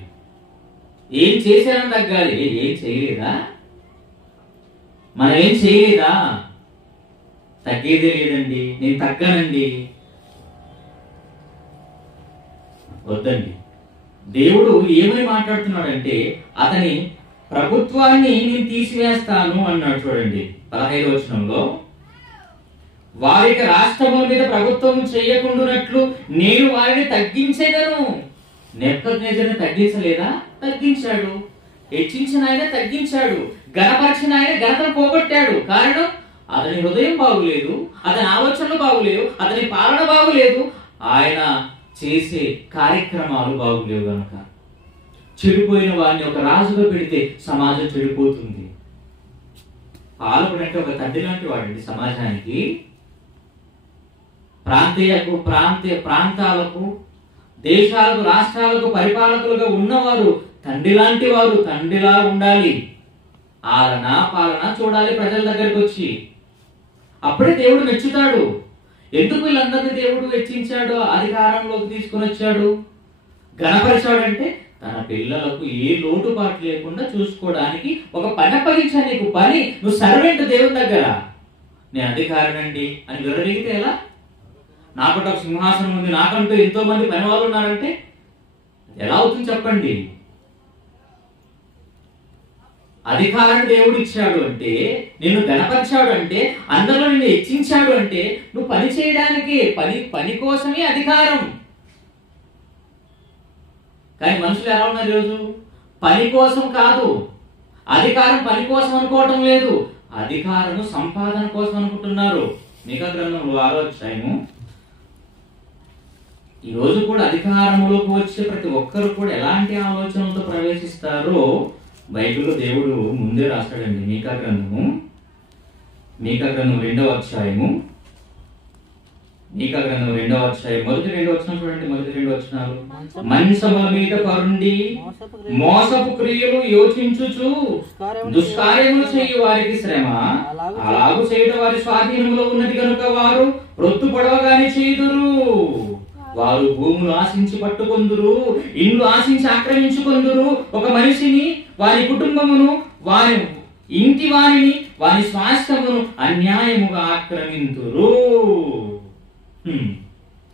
ఏం చేశానని తగ్గాలి. ఏం చేయలేదా? మనం ఏం చేయలేదా? తగ్గేదే లేదండి, నేను తగ్గానండి. వద్దండి. దేవుడు ఏమని మాట్లాడుతున్నాడంటే, అతని ప్రభుత్వాన్ని నేను తీసివేస్తాను అన్నాడు. చూడండి 15వ వచనంలో, వారికి రాష్ట్రముల మీద ప్రభుత్వం చేయకుండానట్లు నేను వారిని తగ్గించేదను. నెబుకద్నెజరుని తగ్గించలేదా? తగ్గించాడు. హెచ్చించిన ఆయన తగ్గించాడు. ఘనపరిచిన ఆయన ఘనతను పోగొట్టాడు. కారణం, అతని హృదయం బాగులేదు, అతని ఆలోచనలు బాగులేవు, అతని పాలన బాగులేదు, ఆయన చేసే కార్యక్రమాలు బాగులేవు. కనుక చెడిపోయిన వారిని ఒక రాజుగా పెడితే సమాజం చెడిపోతుంది. పాలకుడు అంటే ఒక తండ్రి లాంటి వాడండి సమాజానికి. ప్రాంతాలకు, దేశాలకు, రాష్ట్రాలకు పరిపాలకులుగా ఉన్నవారు తండ్రి లాంటి వారు. తండ్రిలా ఉండాలి. ఆలన పాలన చూడాలి ప్రజల దగ్గరకు వచ్చి. అప్పుడే దేవుడు మెచ్చుతాడు. ఎందుకు వీళ్ళందరినీ దేవుడు హెచ్చించాడు, అధికారంలోకి తీసుకుని వచ్చాడు, ఘనపరిచాడంటే తన పిల్లలకు ఏ లోటుపాటు లేకుండా చూసుకోవడానికి ఒక పని అప్పగించాను. నీకు పని, నువ్వు సర్వెంట్ దేవుని దగ్గర. నేను అధికారినండి అని వివరడిగితే ఎలా? నాకంటూ ఒక సింహాసనం ఉంది, నాకంటూ ఎంతో మంది పని వాళ్ళు ఉన్నారంటే ఎలా అవుతుంది చెప్పండి? అధికారాన్ని దేవుడు ఇచ్చాడు అంటే, నిన్ను గణపరిచాడు అంటే, అందరిలో నిన్ను హెచ్చించాడు అంటే నువ్వు పని చేయడానికి, పని కోసమే అధికారం. కానీ మనుషులు ఎలా ఉన్నారు ఈరోజు? పని కోసం కాదు, అధికారం పని కోసం అనుకోవటం లేదు, అధికారము సంపాదన కోసం అనుకుంటున్నారు. మీకా గ్రంథంలో 6వ అధ్యాయము. ఈ రోజు కూడా అధికారంలోకి వచ్చే ప్రతి ఒక్కరు కూడా ఎలాంటి ఆలోచనలతో ప్రవేశిస్తారో బైబిల్లో దేవుడు ముందే రాస్తాడండి. మీకా గ్రంథం 2వ అధ్యాయము. మీకా గ్రంథం 2వ అధ్యాయం మొదటి 2 వచనం చూడండి. మొదటి 2 వచనాలు, మంచముల మీద పరుండి మోసపు క్రియలు యోచించుచు దుష్కార్యములు చేయు వారికి శ్రమ, అలాగు చేయడం వారి స్వాధీనంలో ఉన్నది కనుక వారు ప్రొత్తు పొడవగానే చేయుదురు. వారు భూములు ఆశించి పట్టుకొందురు, ఇండ్లు ఆశించి ఆక్రమించుకొందురు. ఒక మనిషిని, వారి కుటుంబమును, వారి ఇంటి వారిని, వారి స్వాస్థ్యమును అన్యాయముగా ఆక్రమింతురు.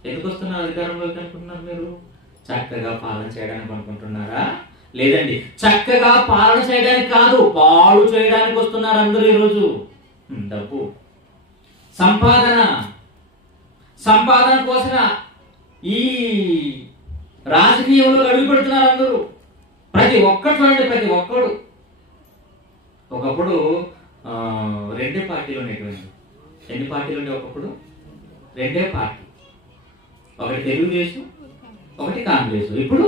ఎందుకు వస్తున్నారు అధికారంలోకి అనుకుంటున్నారు మీరు? చక్కగా పాలన చేయడానికి అనుకుంటున్నారా? లేదండి, చక్కగా పాలన చేయడానికి కాదు, పాడు చేయడానికి వస్తున్నారు అందరూ ఈరోజు. డబ్బు సంపాదన కోసం ఈ రాజకీయంలో అడుగు పెడుతున్నారు అందరూ. ప్రతి ఒక్కరు చూడండి, ప్రతి ఒక్కడు. ఒకప్పుడు 2 పార్టీలు ఉండేటువంటి. ఎన్ని పార్టీలు ఉండే? ఒకప్పుడు 2 పార్టీ, ఒకటి తెలుగుదేశం, ఒకటి కాంగ్రెస్. ఇప్పుడు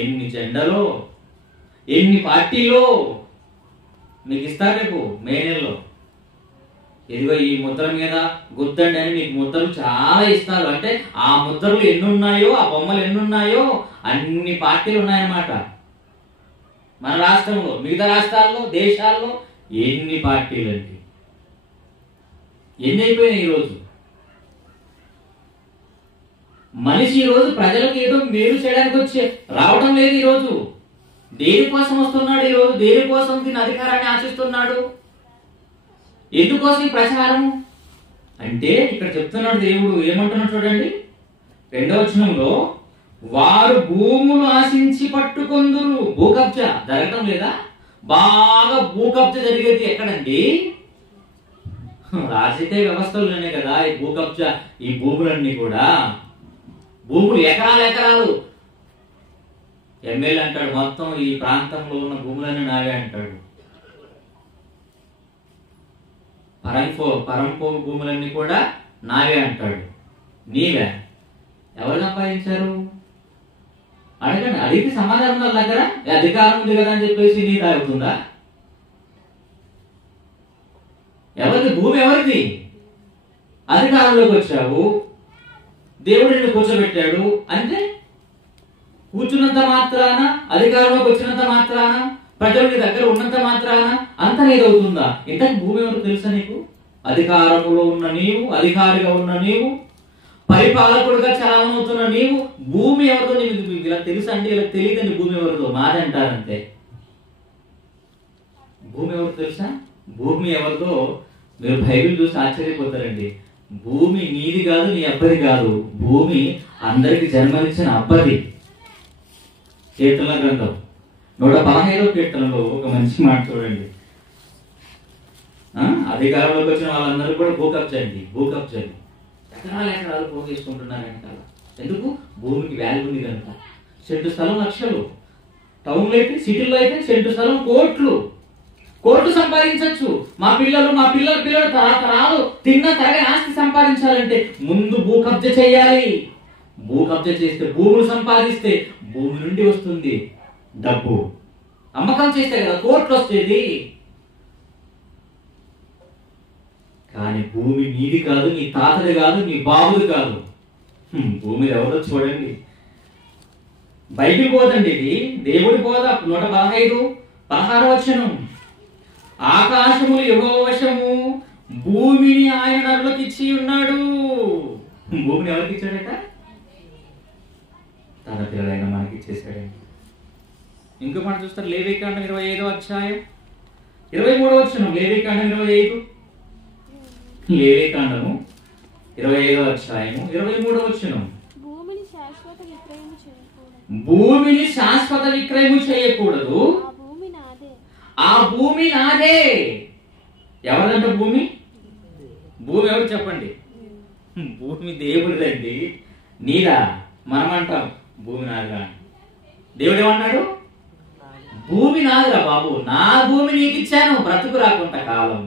ఎన్ని జెండాలో, ఎన్ని పార్టీలో మీకు ఇస్తారు రేపు మే నెలలో. ఇదిగో ఈ ముద్ర మీద గుద్దండి అని మీకు ముద్రలు చాలా ఇస్తారు. అంటే ఆ ముద్రలు ఎన్ని ఉన్నాయో, ఆ బొమ్మలు ఎన్ని ఉన్నాయో అన్ని పార్టీలు ఉన్నాయన్నమాట. మన రాష్ట్రంలో, మిగతా రాష్ట్రాల్లో, దేశాల్లో ఎన్ని పార్టీలు అండి, ఎన్ని అయిపోయినాయి ఈరోజు. మనిషి ఈరోజు ప్రజలకు ఏదో మేలు చేయడానికి వచ్చి రావడం లేదు. ఈరోజు దేనికోసం వస్తున్నాడు? ఈరోజు దేనికోసం దీని అధికారాన్ని ఆశిస్తున్నాడు? ఎందుకోసం ఈ ప్రచారం అంటే ఇక్కడ చెప్తున్నాడు దేవుడు. ఏమంటున్నాడు చూడండి, 2వ వచనంలో, వారు భూములు ఆశించి పట్టుకొందురు. భూకబ్జా జరగటం లేదా? బాగా భూకబ్జా జరిగేది ఎక్కడండి? రాజకీయ వ్యవస్థలోనే కదా ఈ భూకబ్జా. ఈ భూములన్నీ కూడా భూములు ఎకరాలు. ఎమ్మెల్యే అంటాడు మొత్తం ఈ ప్రాంతంలో ఉన్న భూములన్నీ నావే అంటాడు. పరంపోగు భూములన్నీ కూడా నావే అంటాడు. నీవే? ఎవరు సంపాదించారు? అడగండి. అడిగితే సమాధానం వాళ్ళ దగ్గర అధికారం ఉంది కదా అని చెప్పేసి నీ తాగుతుందా? ఎవరిది భూమి? ఎవరిది? అధికారంలోకి వచ్చావు, దేవుడు నిన్ను కూర్చోబెట్టాడు అంటే కూర్చున్నంత మాత్రాన, అధికారంలోకి వచ్చినంత మాత్రాన, ప్రజలు నీ దగ్గర ఉన్నంత మాత్రాన అంత నీదవుతుందా? ఇంతకు భూమి ఎవరు తెలుసా నీకు? అధికారంలో ఉన్న నీవు, అధికారిగా ఉన్న నీవు, పరిపాలకుడుగా చలామవుతున్న నీవు, భూమి ఎవరిదో నీకు ఇలా తెలుసా అంటే ఇలా తెలియదండి. భూమి ఎవరిదో? మాది అంటారంతే. భూమి ఎవరు తెలుసా? భూమి ఎవరిదో మీరు బైబిల్ చూసి ఆశ్చర్యపోతారండి. భూమి నీది కాదు, నీ అబ్బది కాదు. భూమి అందరికి జన్మనిచ్చిన అబ్బది. కీర్తనల గ్రంథం 115వ కీర్తనలో ఒక మంచి మాట చూడండి. అధికారంలోకి వచ్చిన వాళ్ళందరూ కూడా భూకబ్జండి. ఎకరాలు పోగేసుకుంటున్నారు వెనకాల. ఎందుకు? భూమికి వాల్యూ ఉంది కనుక. సెంటు స్థలం లక్షలు, టౌన్లో అయితే, సిటీల్లో అయితే సెంటు స్థలం కోట్లు సంపాదించవచ్చు. మా పిల్లలు తరాలు తిన్న తరగ ఆస్తి సంపాదించాలంటే ముందు భూకబ్జ చేయాలి. భూకబ్జ చేస్తే, భూములు సంపాదిస్తే భూమి నుండి వస్తుంది డబ్బు. అమ్మకం చేస్తే కదా కోట్లు వస్తేది. కానీ భూమి నీది కాదు, నీ తాతది కాదు, నీ బాబుది కాదు. భూమి ఎవరో చూడండి. బైబిల్ పోదండి ఇది, దేవుడి పోద. 115:16 వచనం, ఆకాశములు యెహోవా వశము, భూమిని ఆయన నరులకు ఇచ్చి ఉన్నాడు. భూమిని ఎవరికి ఇచ్చాడట? తన పిల్లలైన మనకి ఇచ్చేసాడండి. ఇంకో మాట చూస్తారు, లేవికాండం 25వ అధ్యాయం 23వ వచనం. లేవికాండం 25, లేవికాండము 25వ అధ్యాయము 23వ వచనం. భూమిని శాశ్వత విక్రయము చేయకూడదు. ఆ భూమి నాదే. ఎవరిదంట భూమి? భూమి ఎవరు చెప్పండి? భూమి దేవుడిదండి. నీదా? మనం అంటాం భూమి నాదిరా. దేవుడు ఏమన్నాడు? భూమి నాదిరా బాబు, నా భూమి నీకు ఇచ్చాను. బ్రతుకు రాకుండా కాలం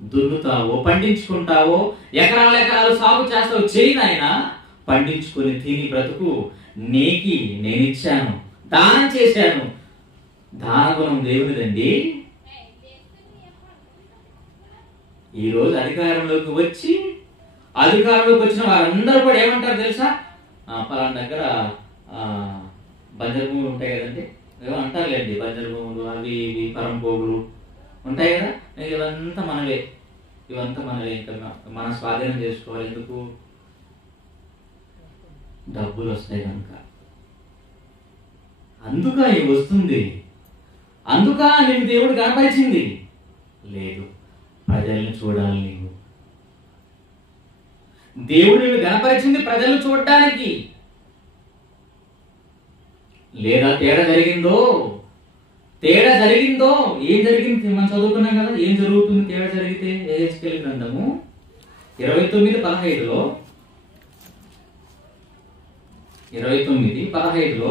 దున్నుతావో, పండించుకుంటావో, ఎకరాలు సాగు చేస్తావు, చేయి నాయనా. పండించుకుని తిని బ్రతుకు నీకి నేను ఇచ్చాను, దానం చేశాను. దానగుణం దేవునిదండి. ఈరోజు అధికారంలోకి వచ్చిన వారందరూ కూడా ఏమంటారు తెలుసా? పలానా దగ్గర బంజరు భూములు ఉంటాయి కదండి, ఏమో అంటారులేండి, బంజరు భూములు అవి ఇవి పరంపోగులు ఉంటాయి కదా, ఇవంతా మనవే ఇంకా మనం స్వాధీనం చేసుకోవాలి. ఎందుకు? డబ్బులు వస్తాయి కనుక. అందుక ఇవి వస్తుంది. అందుక నేను దేవుడు కనపరిచింది లేదు. ప్రజల్ని చూడాలి నీవు. దేవుడు నిన్ను కనపరిచింది ప్రజలను చూడడానికి. లేదా తేడా జరిగిందో? ఏం జరిగింది? మనం చదువుకున్నాం కదా ఏం జరుగుతుంది తేడా జరిగితే. యెహెజ్కేలు గ్రంథము 29:15లో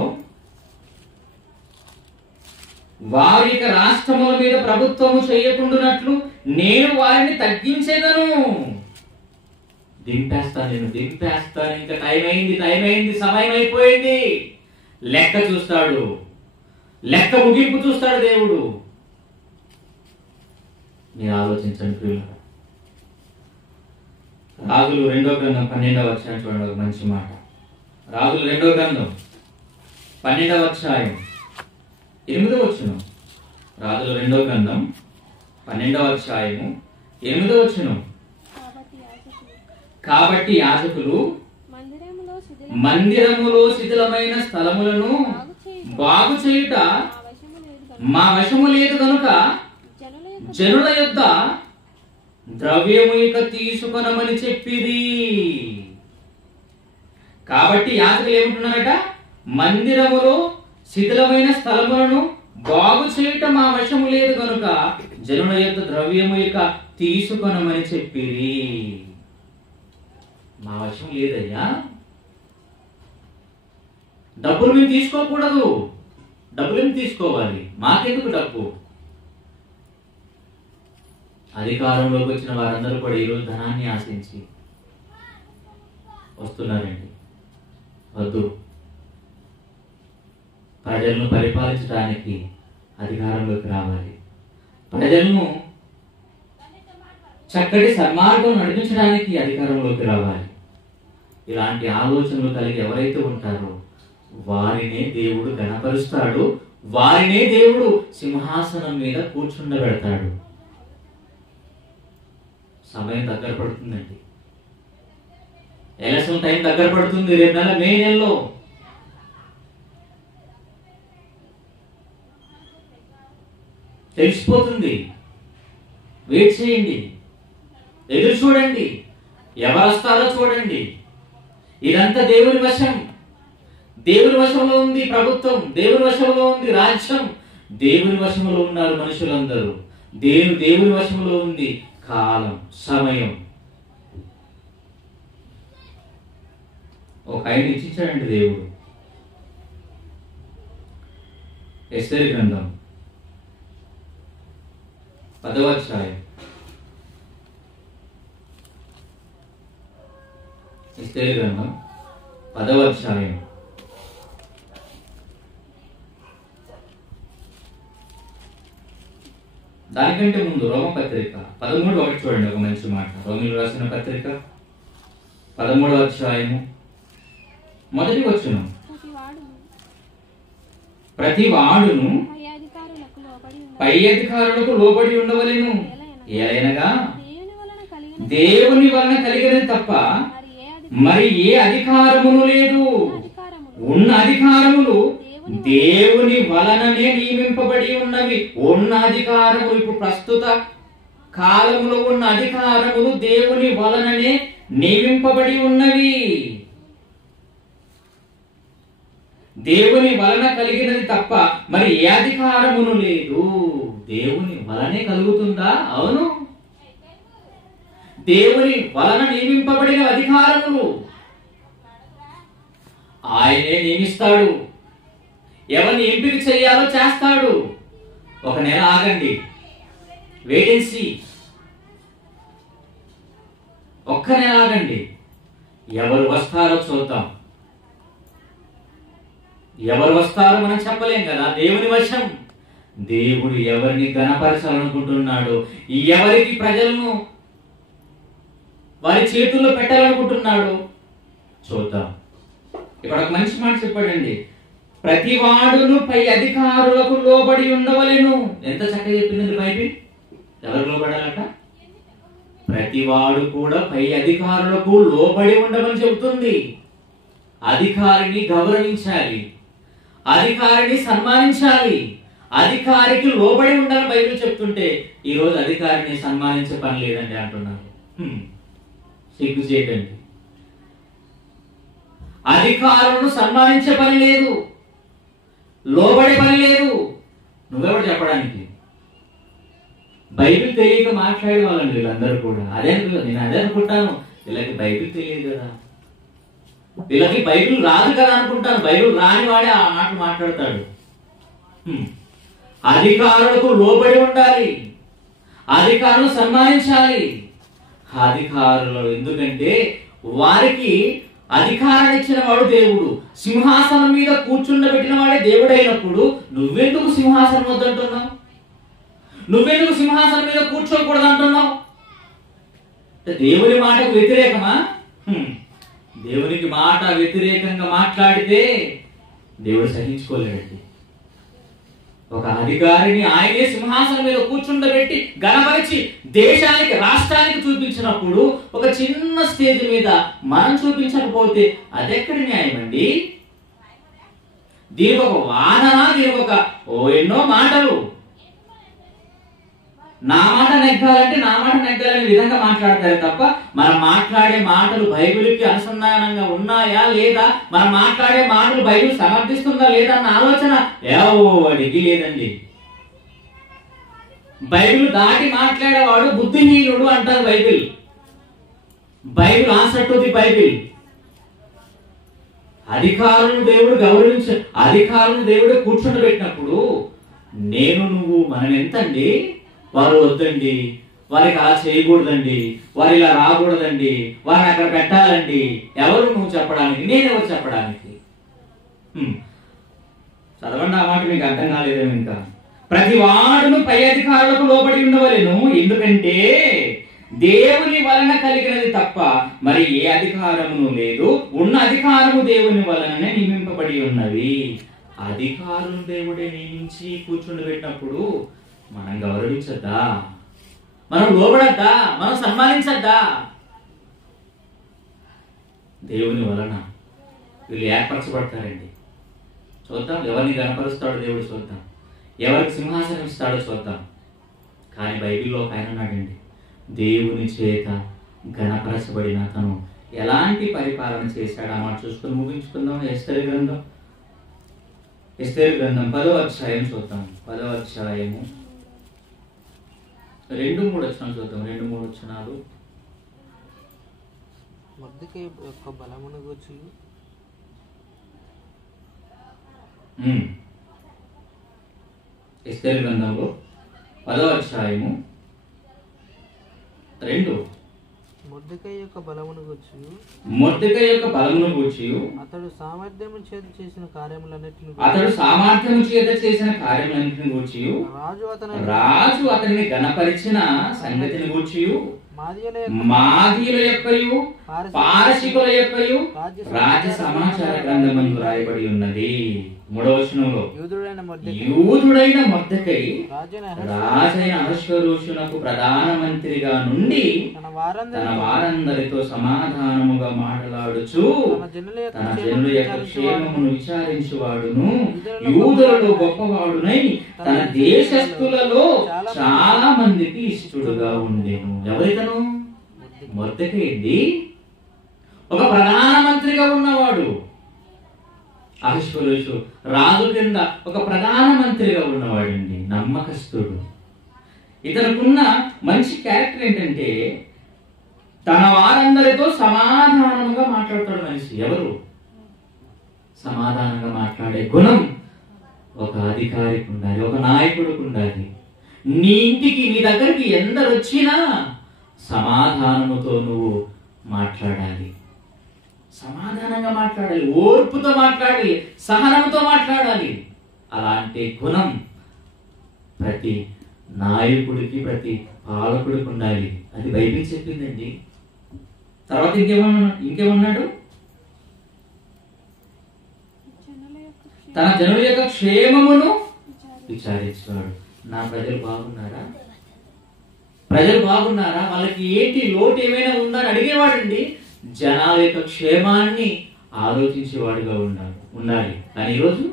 వారి రాష్ట్రముల మీద ప్రభుత్వము చేయకుండానట్లు నేను వారిని తగ్గించేదను. దింపేస్తాను. ఇంకా టైం అయింది, సమయం అయిపోయింది. లెక్క చూస్తాడు, లెక్క ముగింపు చూస్తాడు దేవుడు. మీరు ఆలోచించండి ప్రియులారా. రాజులు 2వ గ్రంథం 12వ అధ్యాయం చూడండి, ఒక మంచి మాట. రాజులు 2వ గ్రంథం 12వ అధ్యాయం 8వ వచనం. రాజులు 2వ గ్రంథం 12వ అధ్యాయము 8వ వచనం. కాబట్టి యాజకులు మందిరములో శిథిలమైన స్థలములను బాగు చేయుట మా వశము లేదు కనుక జనుల యొద్ద ద్రవ్యము ఇక తీసుకొనమని చెప్పిరి. కాబట్టి యాజకులు ఏమంటున్నారట? మందిరములో శిథిలమైన స్థలములను బాగు చేయుట మా వశము లేదు కనుక జనుల యొక్క ద్రవ్యము ఇక తీసుకొనమని చెప్పిరి. మా వశం లేదయ్యా, డబ్బులు మేము తీసుకోకూడదు, డబ్బులు మేము తీసుకోవాలి, మాకెందుకు డబ్బు? అధికారంలోకి వచ్చిన వారందరూ కూడా ఈరోజు ధనాన్ని ఆశించి వస్తున్నారండి. వద్దు, ప్రజలను పరిపాలించడానికి అధికారంలోకి రావాలి, ప్రజలను చక్కటి సన్మార్గం నడిపించడానికి అధికారంలోకి రావాలి. ఇలాంటి ఆలోచనలు కలిగి ఎవరైతే ఉంటారో వారినే దేవుడు గణపరుస్తాడు, వారినే దేవుడు సింహాసనం మీద కూర్చుండబెడతాడు. సమయం దగ్గర పడుతుందండి, ఎలక్షన్ టైం దగ్గర పడుతుంది. రేపు నెల మే నెలలో తెలిసిపోతుంది. వెయిట్ చేయండి, ఎదురు చూడండి, ఎవరు వస్తారో చూడండి. ఇదంతా దేవుని వశం. దేవుని వశంలో ఉంది ప్రభుత్వం, దేవుని వశంలో ఉంది రాజ్యం, దేవుని వశంలో ఉన్నారు మనుషులందరూ. దేవుని వశంలో ఉంది కాలం, సమయం. ఒక ఆయన ఇచ్చించాడండి దేవుడు. ఎస్తేరు గ్రంథం 10వ అధ్యాయం. ఎస్తేరు గ్రంథం 10వ అధ్యాయం 'దానికంటే ముందు రోమపత్రిక 13:1 చూడండి, ఒక మంచి మాట. రోమిలు రాసిన పత్రిక 13వ అధ్యాయము 1వ వచనం. ప్రతి వాడును పై అధికారులకు లోబడి ఉండవలెను, ఏలైనగా దేవుని వలన కలిగినది తప్ప మరి ఏ అధికారమును లేదు. ఉన్న అధికారములు దేవుని వలననే నియమింపబడి ఉన్నవి. ఉన్న అధికారములు, ఇప్పుడు ప్రస్తుత కాలంలో ఉన్న అధికారములు దేవుని వలననే నియమింపబడి ఉన్నవి. దేవుని వలన కలిగినది తప్ప మరి ఏ అధికారమును లేదు. దేవుని వలనే కలుగుతుందా? అవును, దేవుని వలన నియమింపబడిన అధికారములు ఆయనే నియమిస్తాడు. ఎవరిని ఎంపిక చేయాలో చేస్తాడు. ఒక నెల ఆగండి, వెయిట్ అండ్ సీ. ఒక్క నెల ఆగండి, ఎవరు వస్తారో చూద్దాం. ఎవరు వస్తారో మనం చెప్పలేం కదా, దేవుని వశం. దేవుడు ఎవరిని గణపరచాలనుకుంటున్నాడు, ఎవరికి ప్రజలను వారి చేతుల్లో పెట్టాలనుకుంటున్నాడు చూద్దాం. ఇక్కడ ఒక మంచి మాట చెప్పాడండి, ప్రతి వాడును పై అధికారులకు లోబడి ఉండవలెను. ఎంత చక్కగా చెప్పింది బైబిల్. ఎవరు లోబడాలట? ప్రతి వాడు కూడా పై అధికారులకు లోబడి ఉండమని చెబుతుంది. అధికారిని గౌరవించాలి, అధికారిని సన్మానించాలి, అధికారికి లోబడి ఉండాలని బైబిల్ చెప్తుంటే ఈరోజు అధికారిని సన్మానించే పని లేదండి అంటున్నారు. సిగ్గు చేయకండి. అధికారులను సన్మానించే పని లేదు, లోబడే పని లేదు. నువ్వెవడు చెప్పడానికి? బైబిల్ తెలియక మాట్లాడే వాళ్ళండి వీళ్ళందరూ కూడా. నేను అదే అనుకుంటాను, వీళ్ళకి బైబిల్ తెలియదు కదా, వీళ్ళకి బైబిల్ రాదు కదా అనుకుంటాను. బైబిల్ రాని వాడే ఆ మాటలు మాట్లాడతాడు. అధికారులకు లోబడి ఉండాలి, అధికారులను సన్మానించాలి. అధికారులు ఎందుకంటే వారికి అధికారాన్ని ఇచ్చిన వాడు దేవుడు. సింహాసనం మీద కూర్చుండబెట్టిన వాడే దేవుడైనప్పుడు నువ్వెందుకు సింహాసనం వద్దంటున్నావు? నువ్వెందుకు సింహాసనం మీద కూర్చోకూడదు అంటున్నావు? దేవుని మాటకు వ్యతిరేకమా? దేవునికి మాట వ్యతిరేకంగా మాట్లాడితే దేవుడు సహించుకోలేడండి. ఒక అధికారిని ఆయనే సింహాసనం మీద కూర్చుండబెట్టి గణపరిచి దేశానికి రాష్ట్రానికి చూపించినప్పుడు ఒక చిన్న స్టేజ్ మీద మనం చూపించకపోతే అదెక్కడి న్యాయం అండి? దీనికి ఒక వాదన, దీనికి ఒక ఎన్నో మాటలు. నా మాట నెగ్గాలనే విధంగా మాట్లాడతారు తప్ప మనం మాట్లాడే మాటలు బైబిల్కి అనుసంధానంగా ఉన్నాయా లేదా, మనం మాట్లాడే మాటలు బైబిల్ సమర్థిస్తుందా లేదా అన్న ఆలోచన ఎవడికి లేదండి. బైబిల్ దాటి మాట్లాడేవాడు బుద్ధిహీనుడు అంటారు Bible. Bible answer to the Bible. అధికారులను దేవుడు కూర్చుండబెట్టినప్పుడు నేను నువ్వు మనం ఎంతండి? వారు వద్దండి, వారికి అలా చేయకూడదండి, వారు ఇలా రాకూడదండి, వారిని అక్కడ పెట్టాలండి. ఎవరు నువ్వు చెప్పడానికి? నేనెవరు చెప్పడానికి? చదవండి ఆ మాట, మీకు అర్థం కాలేదేమో. ఇంకా ప్రతి వాడును పై అధికారులకు లోబడి ఉండవలెను, ఎందుకంటే దేవుని వలన కలిగినది తప్ప మరి ఏ అధికారమును లేదు, ఉన్న అధికారము దేవుని వలననే నియమింపబడి ఉన్నవి. అధికారులు దేవుడే నియమించి కూర్చుండబెట్టినప్పుడు మనం గౌరవించద్దా? మనం లోబడద్దా? మనం సన్మానించద్దా? దేవుని వలన వీళ్ళు ఏర్పరచబడతారండి. చూద్దాం ఎవరిని గణపరుస్తాడో దేవుడు, చూద్దాం ఎవరికి సింహాసనం ఇస్తాడో చూద్దాం. కానీ బైబిల్లో ఒక ఆయన ఉన్నాడండి, దేవుని చేత గణపరచబడిన అతను ఎలాంటి పరిపాలన చేశాడు ఆ మాట చూసుకొని ముగించుకుందాం. ఎస్తేరు గ్రంథం 10వ అధ్యాయం చూద్దాం. 10వ అధ్యాయము 2-3 వచనాలు చూద్దాం. 2-3 వచనాలు. మొర్దెకై యొక్క బలమును గూర్చి ఎస్తేరు గ్రంథంలో 10వ అధ్యాయము 2. మొర్దెకై యొక్క బలమును గూర్చి అతడు సామర్థ్యము చేత చేసిన కార్యములన్నిటిని గూర్చి రాజు అతనిని గణపరిచిన సంగతిని గూర్చి మాదీయుల యొక్కయు పారసీకుల యొక్కయు రాజ్య సమాచార గ్రంథమందు రాయబడి ఉన్నది. 3వ వచనంలో యూదుడైన మొర్దెకై రాజైన అహష్వేరోషునకు ప్రధానమంత్రిగా నుండి తన వారందరితో సమాధానముగా మాట్లాడుచు తన జనుల యొక్క క్షేమమును విచారించువాడును, యూదులలో గొప్పవాడునై తన దేశస్థులలో చాలా మందికి ఇష్టడుగా ఉండెను. ఎవరితను? మొర్దెకై అండి. ఒక ప్రధానమంత్రిగా ఉన్నవాడు. అహష్వేరోషు రాజు కింద ఒక ప్రధానమంత్రిగా ఉన్నవాడండి, నమ్మకస్తుడు. ఇతనుకున్న మంచి క్యారెక్టర్ ఏంటంటే తన వారందరితో సమాధానంగా మాట్లాడతాడు మనిషి. ఎవరు? సమాధానంగా మాట్లాడే గుణం ఒక అధికారికి ఉండాలి, ఒక నాయకుడికి ఉండాలి. నీ ఇంటికి, నీ దగ్గరికి ఎందరు వచ్చినా సమాధానముతో నువ్వు మాట్లాడాలి, సమాధానంగా మాట్లాడాలి, ఓర్పుతో మాట్లాడాలి, సహనంతో మాట్లాడాలి. అలాంటి గుణం ప్రతి నాయకుడికి, ప్రతి పాలకుడికి ఉండాలి. అది బైబిల్ చెప్పిందండి. తర్వాత ఇంకేమన్నాడు? తన జనుల యొక్క క్షేమమును విచారించాడు. నా ప్రజలు బాగున్నారా? వాళ్ళకి ఏంటి లోటు ఏమైనా ఉందా అని అడిగేవాడండి. జనాల యొక్క క్షేమాన్ని ఆలోచించేవాడుగా ఉండాలి. కానీ ఈరోజు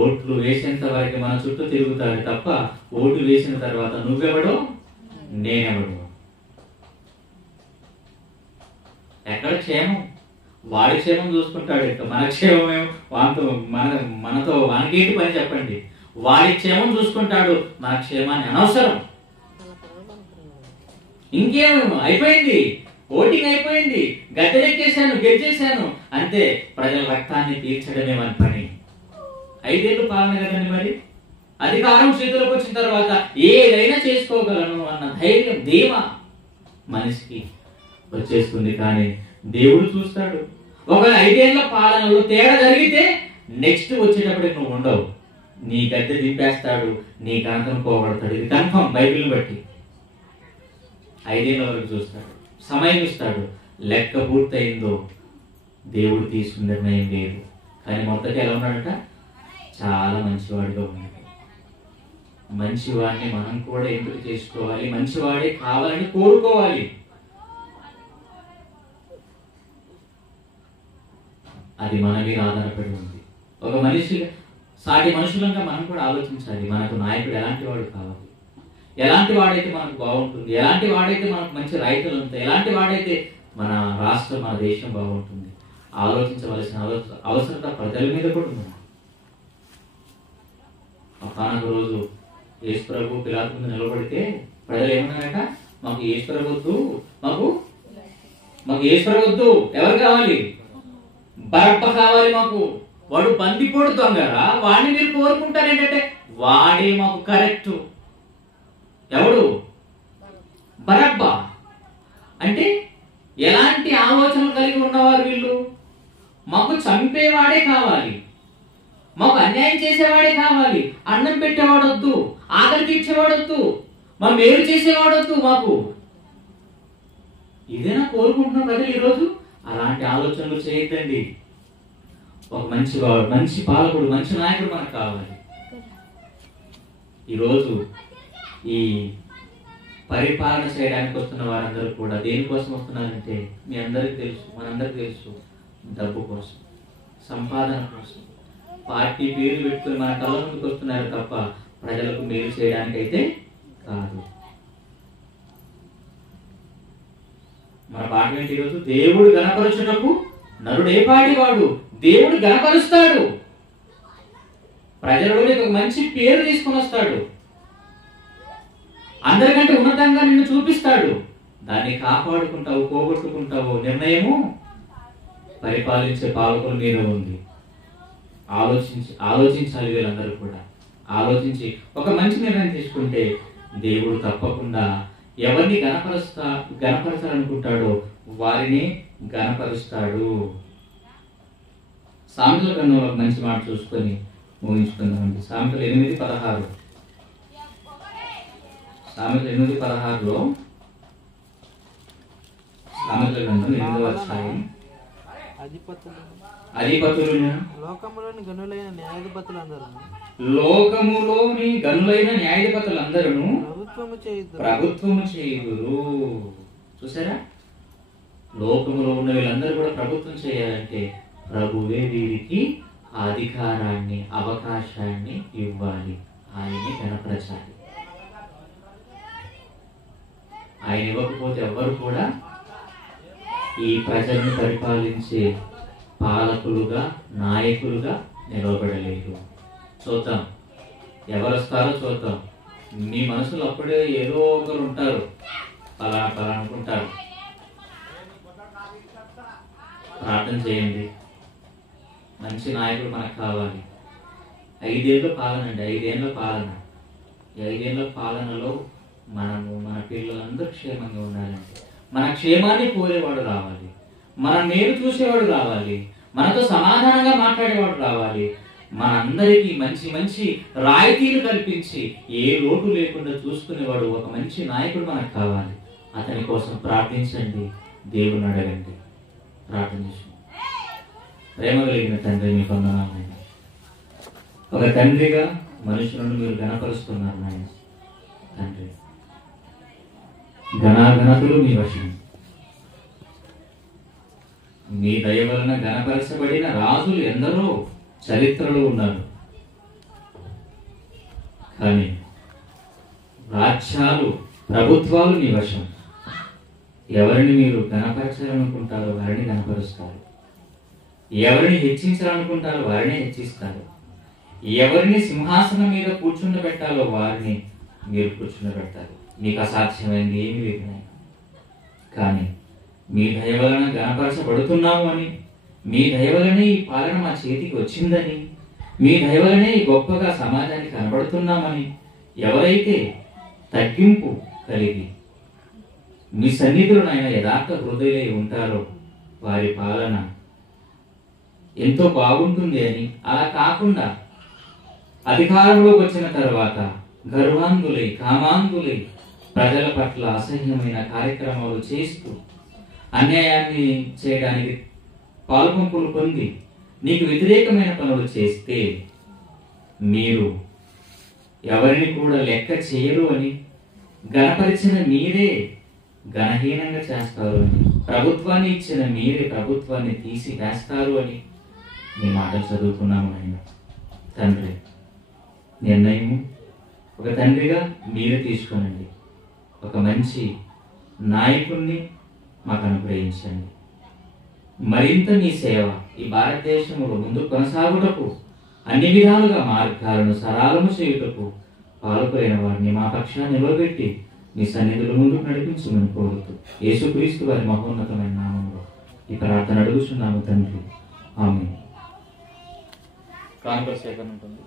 ఓట్లు వేసేంత వరకు మన చుట్టూ తిరుగుతాడు తప్ప ఓటు వేసిన తర్వాత నువ్వెవడో నేనెవడో. ఎక్కడ క్షేమం? వాడి క్షేమం చూసుకుంటాడు. మన క్షేమమేమో మనతో వానికేంటి పని చెప్పండి. వాడి క్షేమం చూసుకుంటాడు, మన క్షేమాన్ని అనవసరం. ఇంకేమో అయిపోయింది, ఓటింగ్ అయిపోయింది, గద్దెనెక్కేశాను, గెలిచేశాను అంతే. ప్రజల రక్తాన్ని తీర్చడమే మన పని. 5 ఏళ్ళు పాలన కదండి. మరి అధికారం చేతిలోకి వచ్చిన తర్వాత ఏదైనా చేసుకోగలను అన్న ధైర్యం, ధీమా మనిషికి వచ్చేస్తుంది. కానీ దేవుడు చూస్తాడు. ఒకవేళ 5 ఏళ్ల పాలనలో తేడా జరిగితే నెక్స్ట్ వచ్చేటప్పటికి నువ్వు ఉండవు. నీ గద్దె దింపేస్తాడు, నీ గణతం పోగొడతాడు. ఇది కన్ఫర్మ్ బైబిల్ని బట్టి. 5 ఏళ్ళ వరకు చూస్తాడు, సమయం ఇస్తాడు. లెక్క పూర్తయిందో దేవుడు తీసుకున్న నిర్ణయం లేదు. కానీ మొదట ఎలా ఉన్నాడట? చాలా మంచివాడిగా ఉన్నాడు. మంచివాడిని మనం కూడా ఎంపిక చేసుకోవాలి, మంచివాడే కావాలని కోరుకోవాలి. అది మన మీద ఆధారపడి ఉంది. ఒక మనిషి సాటి మనుషులంగా మనం కూడా ఆలోచించాలి. మనకు నాయకుడు ఎలాంటి వాడు కావాలి, ఎలాంటి వాడైతే మనకు బాగుంటుంది, ఎలాంటి వాడైతే మనకు మంచి రైతులు ఉంటాయి, ఎలాంటి వాడైతే మన రాష్ట్రం మన దేశం బాగుంటుంది. ఆలోచించవలసిన అవసరత ప్రజల మీద కూడా ఉంది. ఒకానొక రోజు యేసు ప్రభు పిలాతు ముందు నిలబడితే ప్రజలు ఏమన్నారట? మాకు యేసు ప్రభు వద్దు, మాకు యేసు ప్రభు వద్దు, ఎవరు కావాలి? బరబ్బ కావాలి మాకు. వాడు బందిపోడు దొంగరా, వాడిని మీరు కోరుకుంటారు ఏంటంటే వాడే మాకు కరెక్ట్. ఎవడు? బరబ్బా. అంటే ఎలాంటి ఆలోచనలు కలిగి ఉన్నవారు వీళ్ళు? మాకు చంపేవాడే కావాలి, మాకు అన్యాయం చేసేవాడే కావాలి, అన్నం పెట్టేవాడొద్దు, ఆకలి తీర్చేవాడొద్దు, మా మేలు చేసేవాడొద్దు మాకు. ఇదేనా కోరుకుంటున్న ప్రజలు ఈరోజు? అలాంటి ఆలోచనలు చేయొద్దండి. ఒక మంచివాడు, మంచి పాలకుడు, మంచి నాయకుడు మనకు కావాలి. ఈరోజు ఈ పరిపాలన చేయడానికి వస్తున్న వారందరూ కూడా దేనికోసం వస్తున్నారంటే మీ అందరికీ తెలుసు, మనందరికీ తెలుసు, డబ్బు కోసం, సంపాదన కోసం, పార్టీ పేరు పెట్టుకుని మన కళ్ళ ముందుకు వస్తున్నారు తప్ప ప్రజలకు మేలు చేయడానికైతే కాదు. మన పాట ఏంటి ఈరోజు? దేవుడు గణపరచుటకు నరుడు ఏ పాటి వాడు, దేవుడు గణపరుస్తాడు. ప్రజలలో ఒక మంచి పేరు తీసుకుని వస్తాడు, అందరికంటే ఉన్నతంగా నిన్ను చూపిస్తాడు. దాన్ని కాపాడుకుంటావు, పోగొట్టుకుంటావు. నిర్ణయము పరిపాలించే పాలకుల మీద ఉంది. ఆలోచించాలి. వీళ్ళందరూ కూడా ఆలోచించి ఒక మంచి నిర్ణయం తీసుకుంటే దేవుడు తప్పకుండా ఎవరిని గణపరచాలనుకుంటాడో వారిని గణపరుస్తాడు. సామెతల గ్రంథంలో ఒక మంచి మాట చూసుకొని ముగించుకుందామండి. సామెతలు 8:16. సామెతలు 8:16లో సామెతల గ్రంథం 8వ అధ్యాయం. అధిపతులను లోకములోని గనులైన న్యాయాధిపతులందరూ ప్రభుత్వము చేయుదురు. చూసారా? లోకములో ఉన్న వీళ్ళందరూ కూడా ప్రభుత్వం చేయాలంటే ప్రభువే వీరికి అధికారాన్ని, అవకాశాన్ని ఇవ్వాలి. ఆయన్ని గణపరచాలి. ఆయన ఇవ్వకపోతే ఎవ్వరు కూడా ఈ ప్రజలను పరిపాలించే పాలకులుగా, నాయకులుగా నిలవబడలేరు. చూద్దాం, ఎవరు వస్తారో చూద్దాం. మీ మనసులో అప్పుడే ఏదో ఒకరు ఉంటారు, అలా అనుకుంటారు. ప్రార్థన చేయండి, మంచి నాయకుడు మనకు కావాలి. 5 ఏళ్ళ పాలన అండి, 5 ఏళ్ళ పాలన. ఈ 5 ఏళ్ళ పాలనలో మనము, మన పిల్లలందరూ క్షేమంగా ఉండాలంటే మన క్షేమాన్ని కోరేవాడు రావాలి, మన మేలు చూసేవాడు రావాలి, మనతో సమాధానంగా మాట్లాడేవాడు రావాలి. మనందరికీ మంచి మంచి రాయితీలు కల్పించి ఏ లోటు లేకుండా చూసుకునేవాడు ఒక మంచి నాయకుడు మనకు కావాలి. అతని కోసం ప్రార్థించండి, దేవుని అడగండి. ప్రార్థన చేసి, ప్రేమ కలిగిన తండ్రి, మీకు వందనాలు నాయన. ఒక తండ్రిగా మనుషులను మీరు గణపరుస్తున్నారు నాయన. తండ్రి, ఘనాఘనతలు మీ వశం. మీ దయ వలన గణపరచబడిన రాజులు ఎందరో చరిత్రలో ఉన్నారు. కానీ రాజ్యాలు, ప్రభుత్వాలు మీ వశం. ఎవరిని మీరు గణపరచాలనుకుంటారో వారిని గణపరుస్తారు, ఎవరిని హెచ్చించాలనుకుంటారో వారిని హెచ్చిస్తారు, ఎవరిని సింహాసనం మీద కూర్చుండబెట్టాలో వారిని మీరు కూర్చుండబెడతారు. మీకు అసాధ్యమైంది ఏమి లేదు. కానీ మీ దయ వలన గణపరచబడుతున్నాము అని, మీ దయ వలనే ఈ పాలన మా చేతికి వచ్చిందని, మీ దయ వలనే గొప్పగా సమాజానికి కనబడుతున్నామని ఎవరైతే తగ్గింపు కలిగి మీ సన్నిధిలో నాయన యథార్థ హృదయులై ఉంటారో వారి పాలన ఎంతో బాగుంటుంది అని, అలా కాకుండా అధికారంలోకి వచ్చిన తర్వాత గర్వాంధులై, కామాంధులై ప్రజల పట్ల అసహ్యమైన కార్యక్రమాలు చేస్తూ అన్యాయాన్ని చేయడానికి పాల్పంపులు పొంది నీకు వ్యతిరేకమైన పనులు చేస్తే మీరు ఎవరిని కూడా లెక్క చేయరు అని, గణపరిచిన మీరే గణహీనంగా చేస్తారు అని, ప్రభుత్వాన్ని ఇచ్చిన మీరే ప్రభుత్వాన్ని తీసి వేస్తారు అని నీ మాటలు చదువుకున్నాము ఆయన. తండ్రి, నిర్ణయం ఒక తండ్రిగా మీరే తీసుకోనండి. ఒక మంచి నాయకుణ్ణి మాకు అనుగ్రహించండి. మరింత మీ సేవ ఈ భారతదేశంలో ముందు కొనసాగుటకు అన్ని విధాలుగా మార్గాలను సరళము చేయుటకు పాల్పోయిన వారిని మా పక్షాన్ని నిలబెట్టి మీ సన్నిధిలో ముందుకు నడిపించమని కోరుతూ యేసుక్రీస్తు వారి మహోన్నతమైన నామంలో ఈ ప్రార్థన అడుగుచున్నాము తండ్రి. ఆమేన్. కానుక సేకరణ ఉంటుంది.